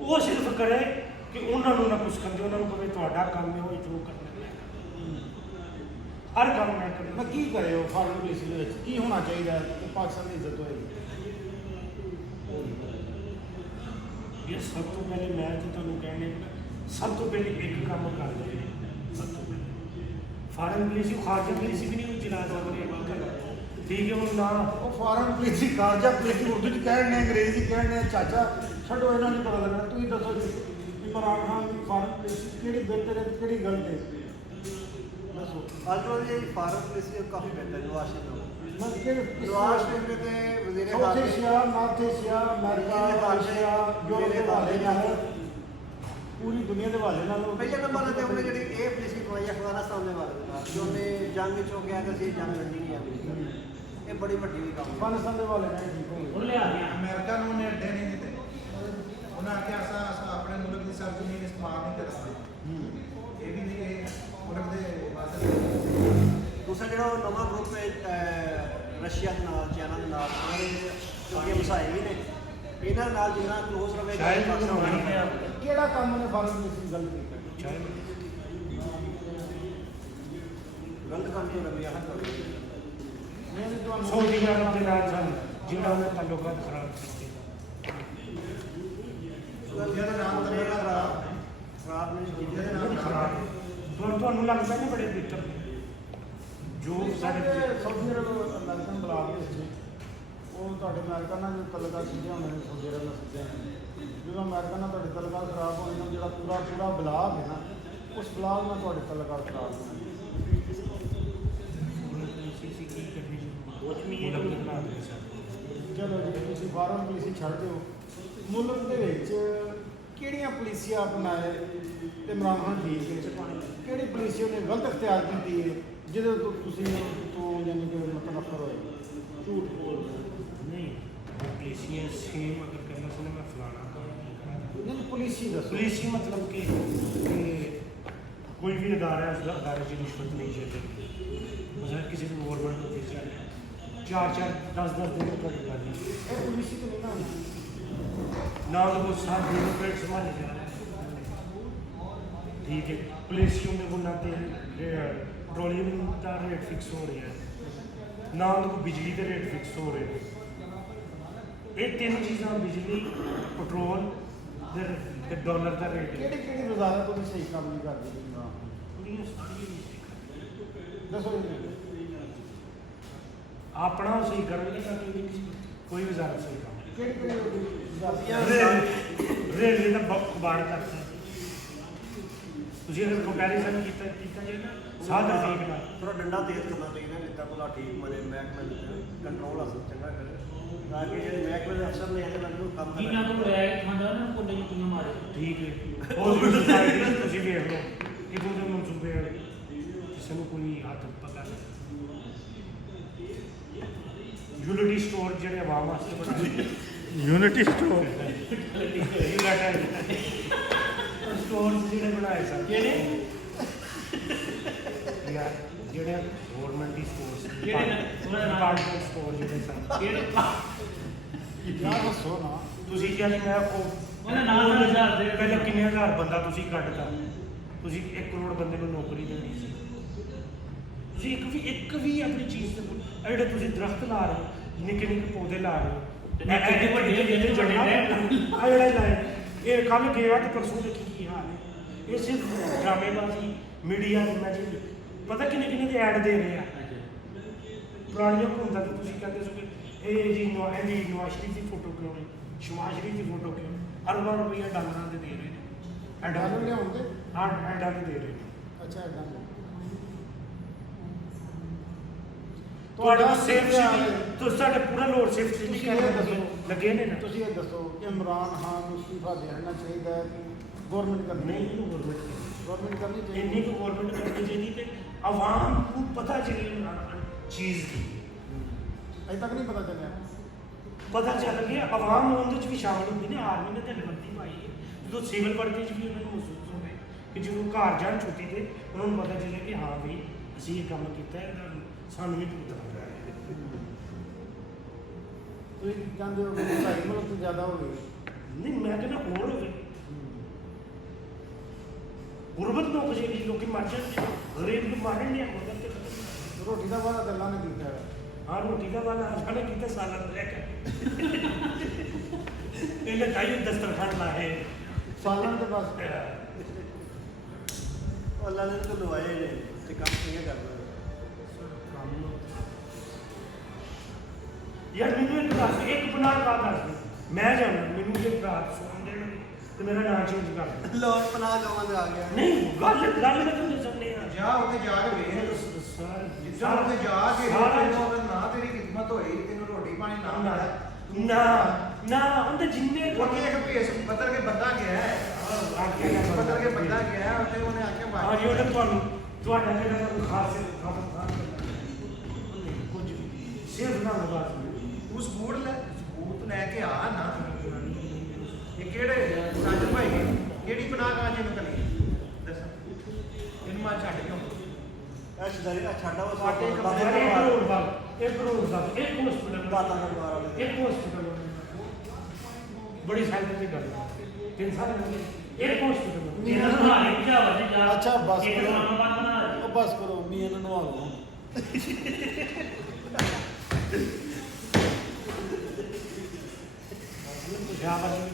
ਉਹ ਸਿਰਫ ਕਰੇ ਕਿ ਉਹਨਾਂ ਨੂੰ ਨਾ ਕੁਝ ਕਰਦੇ, ਉਹਨਾਂ ਨੂੰ ਕਹੇ ਤੁਹਾਡਾ ਕੰਮ ਹੈ ਉਹ ਜੋ ਕਰਨਾ ਹੈ। ਹਰ ਕੰਮ ਮੈਂ ਕਰਨਾ। ਮੈਂ ਕੀ ਕਰੇ ਉਹ ਫਾਰਮ ਪੁਲਿਸ ਦੇ ਵਿੱਚ ਕੀ ਹੋਣਾ ਚਾਹੀਦਾ ਹੈ ਕਿ ਪਾਕਿਸਤਾਨ ਦੀ ਇੱਜ਼ਤ ਹੋਏਗੀ। ਇਹ ਸਭ ਤੋਂ ਪਹਿਲੇ ਮੈਂ ਤੇ ਤੁਹਾਨੂੰ ਕਹਿਣੇ ਸਭ ਤੋਂ ਪਹਿਲੇ ਇੱਕ ਕੰਮ ਕਰ ਲਓ। ਸਭ ਤੋਂ ਪਹਿਲੇ ਫਾਰਮ ਪੁਲਿਸ ਨੂੰ ਖਾਰਜਾ ਪੁਲਿਸ ਵੀ ਨਹੀਂ ਚਲਾ ਸਕਦੇ। ਠੀਕ ਹੈ ਹੁਣ ਨਾ ਉਹ ਫਾਰਮ ਪੁਲਿਸ ਦੀ ਕਾਰਜਾ ਪੁਲਿਸ ਦੀ ਉਰਦੂ ਚ ਕਹਿਣ ਨੇ ਅੰਗਰੇਜ਼ੀ ਕਹਿਣ ਨੇ ਚਾਚਾ ਛੱਡੋ ਇਹਨਾਂ ਨੂੰ ਪਤਾ ਲੱਗਣਾ ਤੁਸੀਂ ਦੱਸੋ ਜੀ ਇਮਰਾਨ ਖਾਨ ਦੀ ਫਾਰਮ ਪੁਲਿਸ ਕਿਹੜੀ ਬਿਹਤਰ ਹੈ ਤੇ ਕਿਹੜੀ ਗਲਤ ਹੈ ਦੱਸੋ। ਅੱਜ ਵਾਲੀ ਜਿਹੜੀ ਫਾਰਮ ਪੁਲਿਸ ਕਾਫੀ ਬਿਹਤਰ ਹੈ ਨਵਾਜ਼ ਸ਼ਰੀਫ ਨਾਲੋਂ। ਮੈਂ ਕਿਹੜੇ ਨਵਾਜ਼ ਸ਼ਰੀਫ ਨੇ ਤੇ ਵਜ਼ੀਰ ਸਾਊਥ ਖਾਰਜਾ Asia north Asia America Asia Europe ਦੇ ਹਵਾਲੇ ਨਾਲ ਪੂਰੀ ਦੁਨੀਆ ਦੇ ਹਵਾਲੇ ਨਾਲ ਪਹਿਲੇ ਨੰਬਰ ਤੇ ਉਹਨੇ ਜਿਹੜੀ ਇਹ ਪੁਲਿਸ ਕਰਵਾਈ ਅਫਗਾਨਿਸਤਾਨ ਦੇ ਬਾਰੇ ਵਿੱਚ ਜੋ ਉਹਨੇ ਜੰਗ ਵਿੱਚ ਹੋ ਗਿਆ ਕਿ ਅਸੀਂ ਜੰਗ ਲੜੀ ਨਹੀਂ ਆ ਇਹ ਬੜੀ ਵੱਡੀ ਵੀ ਕੰਮ ਹੈ। ਅਫਗਾਨਿਸਤਾਨ ਦੇ ਹਵਾਲੇ ਨਾਲ ਠੀਕ ਹੋ ਉਹ ਲਿਆ ਗਿਆ ਅਮਰੀਕਾ ਨੂੰ ਉਹਨੇ ਅੱਡੇ ਨਹੀਂ ਦਿੱਤੇ ਉਹਨਾਂ ਆਖਿਆ ਅਸਾਂ ਆਪਣੇ ਮੁਲਕ ਦੀ ਸਰਜ਼ਮੀਨ ਇਸਤੇਮਾਲ ਨਹੀਂ ਕਰ ਸਕਦੇ ਇਹ ਵੀ ਨਹੀਂ ਇਹ ਮੁਲਕ ਦੇ ਵਾਸਤੇ ਦੂਸਰਾ ਜਿਹੜਾ ਉਹ ਨਵਾਂ ਗਰੁੱਪ ਹੈ ਰਸ਼ੀਆ ਦੇ ਨਾਲ, ਚਾਈਨਾ ਦੇ ਨਾਲ ਉਹਨਾਂ ਦੇ ਚੁੱਕੇ ਵਸਾਏ ਵੀ ਨੇ। ਇਹਨਾਂ ਦੇ ਨਾਲ ਜਿੰਨਾ ਕਲੋਜ਼ ਰਹੇਗਾ ਸ਼ਾਇਦ ਪਾਕਿਸਤਾਨ ਉਹ ਨਾਲ। ਨਹੀਂ ਹੈ। ਕਿਹੜਾ ਕੰਮ ਉਹਨੇ ਫਾਰਮ ਦੀ ਗੱਲ ਕੀਤੀ? ਗਲਤ ਕੰਮ ਤੋਂ ਰਵਈਆ ਹਟ ਕਰੋ। ਮੈਂ ਵੀ ਤੁਹਾਨੂੰ ਸਊਦੀ ਅਰਬ ਦੇ ਨਾਲ ਸਨ ਜਿਹੜਾ ਉਹਨਾਂ ਤਾਲੁਕਾਤ ਖਰਾਬ ਕੀਤੇ। ਜਿਹਦਾ ਨਾਮ ਤਾਂ ਮੇਰਾ ਖਰਾਬ ਨਹੀਂ ਜਿਹਦੇ ਕੀਤੇ। ਨਾਮ ਤੁਹਾਨੂੰ ਲੱਗਦਾ ਨਹੀਂ ਬੜੇ ਬਿਹਤਰ ਜੋ ਸਾਡੇ ਸਊਦੀ ਅਰਬ ਅਮਰੀਕਨ ਬੁਲਾ ਕੇ ਸੀ, ਉਹ ਤੁਹਾਡੇ ਅਮਰੀਕਾ ਨਾਲ ਜੋ ਤਲਕਾਤ ਸਿੱਧੇ ਹੁੰਦੇ ਨੇ ਸਊਦੀ ਅਰਬ ਨਾਲ ਸਿੱਧੇ, ਜਦੋਂ ਅਮਰੀਕਾ ਨਾਲ ਤੁਹਾਡੇ ਤਲਕਾਤ ਖਰਾਬ ਹੋਣੇ ਨਾਲ ਜਿਹੜਾ ਪੂਰਾ ਬਲਾਕ ਹੈ ਨਾ, ਉਸ ਬਲਾਕ ਨਾਲ ਤੁਹਾਡੇ ਤਲਕਾਤ ਖਰਾਬ ਹੋਣੇ। ਚਲੋ ਜੀ, ਤੁਸੀਂ ਫਾਰਮ ਪੁਲਿਸ ਛੱਡ ਦਿਓ। ਮੁਲਕ ਦੇ ਵਿੱਚ ਕਿਹੜੀਆਂ ਪੁਲਿਸੀਆਂ ਅਪਣਾਏ ਤੇ ਇਮਰਾਨ ਖਾਨ ਠੀਕ ਹੈ, ਕਿਹੜੀ ਪੁਲਿਸੀ ਉਹਨੇ ਗਲਤ ਇਖਤਿਆਰ ਕੀਤੀ ਹੈ ਜਿਹਦੇ ਤੋਂ ਤੁਸੀਂ ਤੋਂ ਯਾਨੀ ਕਿ ਮੁਤਨਫਰ ਹੋਏ? ਝੂਠ ਬੋਲ ਨਹੀਂ ਪੁਲਿਸੀਆਂ ਸੇਮ ਅਗਰ ਕਰਨਾ ਸੀ ਨਾ ਮੈਂ ਫਲਾਣਾ ਕੰਮ ਨਹੀਂ ਕਰਾਂਗਾ। ਨਹੀਂ, ਪੁਲਿਸੀ ਦੱਸੋ। ਪੁਲਿਸੀ ਮਤਲਬ ਕਿ ਕੋਈ ਵੀ ਅਦਾਰਾ ਹੈ, ਉਸ ਅਦਾਰੇ 'ਚ ਰਿਸ਼ਵਤ ਨਹੀਂ ਚਾਹੀਦੀ। ਮਤਲਬ ਕਿਸੇ ਨੂੰ ਗਵਰਨਮੈਂਟ ਨੂੰ ਭੇਜਿਆ 4-4 10-10 ਦਿਨ ਤੁਹਾਡੀ ਗੱਲ ਨਹੀਂ ਇਹ ਪੁਲਿਸੀ ਤੋਂ ਨਹੀਂ ਨਾ ਹੋਣਾ। ਨਾ ਉਹ ਸਾਥ ਡੈਮੋਕ੍ਰੇਟ ਸੰਭਾਲੇ ਜਾ ਰਹੇ ਠੀਕ ਹੈ। ਪੁਲਿਸਿयों ਦੇ ਉਹਨਾਂ ਤੇ ਪੈਟਰੋਲੀਅਮ ਦਾ ਰੇਟ ਫਿਕਸ ਹੋ ਰਿਹਾ ਹੈ, ਨਾ ਉਹਨਾਂ ਕੋਲ ਬਿਜਲੀ ਦੇ ਰੇਟ ਫਿਕਸ ਹੋ ਰਹੇ ਨੇ। ਇਹ ਤਿੰਨ ਚੀਜ਼ਾਂ ਬਿਜਲੀ, ਪੈਟਰੋਲ ਤੇ ਡਾਲਰ ਦਾ ਰੇਟ ਹੈ। ਕਿਹੜੀ ਵਜ਼ਾਰਤ ਉਹਦੀ ਸਹੀ ਕੰਮ ਨਹੀਂ ਕਰਦੀ ਜੀ? ਨਾ ਕੁੜੀਆਂ ਸਾਰੀਆਂ ਨਹੀਂ ਦੱਸੋ ਜੀ। ਆਪਣਾ ਉਹ ਸਹੀ ਕਰਨਗੇ ਤਾਂ ਕੋਈ ਵਜ਼ਾਰਤ ਸਹੀ ਕੰਮ ਕਿਹੜੀ ਵਜ਼ਾਰਤ? ਰੇਲਵੇ ਦਾ ਕਬਾੜ ਕਰਤਾ। ਤੁਸੀਂ ਅਗਰ ਕੰਪੈਰੀਜ਼ਨ ਕੀਤਾ ਜਾਏ ਨਾ ਸਾਧਨ ਠੀਕ ਨਾਲ ਥੋੜਾ ਡੰਡਾ ਤੇਜ਼ ਕਰਨਾ ਚਾਹੀਦਾ, ਜਿੱਦਾਂ ਭਲਾ ਠੀਕ ਮਰੇ ਮਹਿਕਮੇ ਦੇ ਕੰਟਰੋਲ ਅਸਲ ਚੰਗਾ ਕਰੇ, ਤਾਂ ਕਿ ਜਿਹੜੇ ਮਹਿਕਮੇ ਦੇ ਅਫਸਰ ਨੇ ਇਹਦੇ ਨਾਲ ਕੰਮ ਜਿਨ੍ਹਾਂ ਕਰਨਾ। ਤੋਂ ਲੈ ਖਾਂਦਾ ਨਾ ਕੋਲੇ ਜੁੱਤੀਆਂ ਮਾਰੇ। ਠੀਕ ਹੈ। ਉਹ ਵੀ society ਤੁਸੀਂ ਵੇਖ ਲਓ ਕਿ ਉਹਦੇ ਮਨਸੂਬੇ ਕਿਸੇ ਨੂੰ ਕੋਈ ਹੱਥ ਪਤਾ ਨਹੀਂ। ਯੂਨਿਟੀ ਸਟੋਰ ਜਿਹੜੇ ਆਵਾਮ ਵਾਸਤੇ ਬਣਾਏ ਯੂਨਿਟੀ ਸਟੋਰ ਸਟੋਰਸ ਜਿਹੜੇ ਬਣਾਏ ਸਨ ਕਿਹੜੇ? ਯਾਰ ਜਿਹੜੇ ਗਵਰਨਮੈਂਟ ਦੀ ਸਟੋਰਸ ਕਿਹੜੇ ਨੇ? ਉਹਨਾਂ ਦਾ ਨਾਮ? ਡਿਪਾਰਟਮੈਂਟ ਸਟੋਰ ਜਿਹੜੇ ਸਨ। ਕਿਹੜੇ? ਯਾਰ ਦੱਸੋ ਨਾ। ਤੁਸੀਂ ਜਾਨੀ ਮੈਂ ਉਹਨਾਂ ਨਾਲ ਦਾ ਹਜ਼ਾਰ ਦੇ ਪਹਿਲਾਂ ਕਿੰਨੇ ਹਜ਼ਾਰ ਬੰਦਾ ਤੁਸੀਂ ਕੱਢਤਾ। ਤੁਸੀਂ 1 ਕਰੋੜ ਬੰਦੇ ਨੂੰ ਨੌਕਰੀ ਦੇਣੀ ਸੀ। ਤੁਸੀਂ ਇੱਕ ਵੀ ਆਪਣੀ ਚੀਜ਼ ਤੇ ਇਹ ਜਿਹੜੇ ਤੁਸੀਂ ਦਰਖਤ ਲਾ ਰਹੇ ਹੋ, ਨਿੱਕੇ ਪੌਦੇ ਲਾ ਰਹੇ ਹੋ, ਐਡੇ ਵੱਡੇ ਜਿਹੜੇ ਵੱਡੇ ਨੇ ਆ ਜਿਹੜਾ ਲਾਏ ਇਹ ਕੱਲ ਗਿਆ ਤੇ ਪਰਸੋਂ ਦੇਖੀ ਕੀ ਹਾਲ ਹੈ। ਇਹ ਸਿਰਫ ਡਰਾਮੇਬਾਜ਼ੀ ਮੀਡੀਆ ਦੀ ਮੈਜਿਕ। ਪਤਾ ਕਿੰਨੇ ਦੇ ਐਡ ਦੇ ਰਹੇ ਆ। ਪੁਰਾਣੀਆਂ ਹੁੰਦਾ ਤਾਂ ਤੁਸੀਂ ਕਹਿੰਦੇ ਸੀ ਕਿ ਇਹ ਜੀ ਇਹਦੀ ਨਵਾਜ਼ ਸ਼ਰੀਫ ਦੀ ਫੋਟੋ ਕਿਉਂ ਨਹੀਂ, ਸ਼ਮਾਜ਼ ਸ਼ਰੀਫ ਦੀ ਫੋਟੋ ਕਿਉਂ, ਅਰਬਾਂ ਰੁਪਈਆ ਡਾਲਰਾਂ ਦੇ ਰਹੇ ਨੇ। ਡਾਲਰ ਲਿਆਉਂਦੇ? ਹਾਂ ਐਡਾਂ ਦੇ ਦੇ ਰਹੇ ਨੇ। ਅੱਛਾ ਏਦਾਂ। ਤੁਹਾਡੇ ਸੇਫ ਸਿਟੀ ਤੁਸੀਂ ਸਾਡੇ ਪੂਰਾ ਲੋਡ ਸੇਫ ਸਿਟੀ ਤੁਸੀਂ ਇਹ ਦੱਸੋ। ਲੱਗੇ ਨੇ ਨਾ। ਤੁਸੀਂ ਇਹ ਦੱਸੋ ਕਿ ਇਮਰਾਨ ਖਾਨ ਨੂੰ ਅਸਤੀਫਾ ਦੇਣਾ ਚਾਹੀਦਾ ਹੈ ਕਿ ਗਵਰਨਮੈਂਟ ਕਰਨੀ? ਨਹੀਂ ਇਹਨੂੰ ਗਵਰਨਮੈਂਟ ਗਵਰਨਮੈਂਟ ਕਰਨੀ ਚਾਹੀਦੀ। ਇੰਨੀ ਕੁ ਗਵਰਨਮੈਂਟ ਕਰਨੀ ਚਾਹੀਦੀ ਤੇ ਆਵਾਮ ਨੂੰ ਪਤਾ ਚੱਲੇ ਚੀਜ਼ ਦੀ। ਅਜੇ ਤੱਕ ਨਹੀਂ ਪਤਾ ਚੱਲਿਆ। ਪਤਾ ਚੱਲ ਗਿਆ ਆਵਾਮ ਉਹਦੇ ਚ ਵੀ ਸ਼ਾਮਲ ਹੁੰਦੀ ਨੇ। ਆਰਮੀ ਨੇ ਤਾਂ ਵਰਦੀ ਪਾਈ ਹੈ, ਜਦੋਂ ਸਿਵਲ ਵਰਦੀ ਚ ਵੀ ਉਹਨਾਂ ਨੂੰ ਮਹਿਸੂਸ ਹੋਵੇ ਕਿ ਜਦੋਂ ਘਰ ਜਾਣ ਛੁੱਟੀ ਤੇ ਉਹਨਾਂ ਨੂੰ ਪਤਾ ਚੱਲੇ ਕਿ ਹਾਂ ਵੀ ਅਸੀਂ ਇਹ ਕੰਮ ਕੀਤਾ ਹੈ, ਸਾਨੂੰ ਵੀ ਭੁਗਤਣਾ ਪੈ ਰਿਹਾ। ਤੁਸੀਂ ਕਹਿੰਦੇ ਹੋ ਕਿ 2.5 ਮੁਲਕ ਤੋਂ ਜ਼ਿਆਦਾ ਹੋ ਗਈ। ਨਹੀਂ ਮੈਂ ਕਹਿੰਦਾ ਹੋਰ ਹੋਵੇ। ਗੁਰਬਤ ਮੁੱਕ ਜਾਏਗੀ, ਲੋਕੀ ਮਰ ਜਾਣਗੇ, ਗਰੀਬ ਨੂੰ ਮਾਰਨ ਨਹੀਂ ਗੁਰਬਤ ਤੇ ਖਤਮ। ਰੋਟੀ ਦਾ ਵਾਅਦਾ ਤਾਂ ਅੱਲਾ ਨੇ ਕੀਤਾ ਹੈ। ਹਾਂ ਰੋਟੀ ਦਾ ਵਾਲਾ ਅੱਲਾ ਨੇ ਕੀਤਾ ਸਾਲਾਂ ਤੋਂ ਲੈ ਕੇ ਇਹਨੇ ਕਾਈ ਦਸਤਰਖਾਨ ਲਾਏ ਸਾਲਾਂ ਦੇ ਬਸ ਉਹ ਅੱਲਾ ਨੇ ਤਾਂ ਲਵਾਏ ਨੇ ਤੇ ਕੰਮ ਕਿਵੇਂ ਕਰਨਾ। ਯਾਰ ਮੈਨੂੰ ਇੱਕ ਦੱਸ, ਇੱਕ ਬਣਾ ਕਾ ਦੱਸ ਦੇ। ਮੈਂ ਜਾਣਾ ਮੈਨੂੰ ਜੇ ਰਾਤ ਸੌਣ ਦੇਣਗੇ ਤੇ ਮੇਰਾ ਨਾਂ ਚੇਂਜ ਕਰ ਦੇ। ਲੋਕ ਪਨਾਹ ਗਾਵਾਂ ਦੇ ਆ ਗਿਆ। ਨਹੀਂ ਗੱਲ ਮੈਂ ਤੁਹਾਨੂੰ ਦੱਸਣੀ ਆ। ਜਾ ਉੱਥੇ ਜਾ ਕੇ ਵੇਖ ਜਿੱਦਾਂ ਉੱਥੇ ਜਾ ਕੇ ਤੈਨੂੰ ਅਗਰ ਨਾ ਤੇਰੀ ਖਿਦਮਤ ਹੋਈ, ਤੈਨੂੰ ਰੋਟੀ ਪਾਣੀ ਨਾ ਮਿਲਿਆ, ਨਾ ਉਹਦੇ ਜਿੰਨੇ ਉੱਥੇ ਇੱਕ ਭੇਸ ਬਦਲ ਕੇ ਬੰਦਾ ਗਿਆ ਹੈ, ਬਦਲ ਕੇ ਬੰਦਾ ਗਿਆ ਹੈ, ਉੱਥੇ ਉਹਨੇ ਆਖਿਆ ਹਾਂ ਜੀ ਉਹਨੇ ਤੁਹਾਨੂੰ ਤੁਹਾਡਾ ਜਿਹੜਾ ਕੋਈ ਖਾਸ ਕੁਝ ਸਿਰਫ ਨਾ ਲਗਾ ਤੂੰ ਸਬੂਤ ਲੈ ਕੇ ਆ ਨਾ। ਇਹ ਕਿਹੜੇ ਸਾਜਨ ਭਾਈ ਕਿਹੜੀ ਬਣਾ ਗਾ ਜਿਹਨੂੰ ਕਲੀ ਦੱਸ ਇਹਨੂੰ ਮੈਂ ਛੱਡ ਕਿਉਂ ਇਹ ਛੱਡਾ ਉਹ ਸਾਡੇ ਸਾਡੇ ਇੱਕ ਇਹ ਕਰੋੜ ਬਾਗ ਹਸਪਤਾਲ ਇੱਕ ਹਸਪਤਾਲ ਬਾਤਾਂ ਦਾ ਦੁਆਰਾ ਵਾਲੇ ਇੱਕ ਹਸਪਤਾਲ ਬੜੀ ਸਾਇੰਸ ਦੀ ਗੱਲ ਹੈ 3 ਸਾਲ ਹੋ ਗਏ ਇੱਕ ਹਸਪਤਾਲ ਜਿਹਨਾਂ ਨੂੰ ਹਾਰੇ ਭਜਾ ਵਜੇ ਜਾ ਅੱਛਾ, ਬਸ ਇੱਕ ਕਰੋ। ਕੰਮ ਬੰਦ ਬਣਾ ਦੇ। ਉਹ ਬਸ ਕਰੋ, ਮੀਆਂ ਨੂੰ ਨਵਾ ਲਓ। ਪੰਜਾਬ ਵਾਲੀ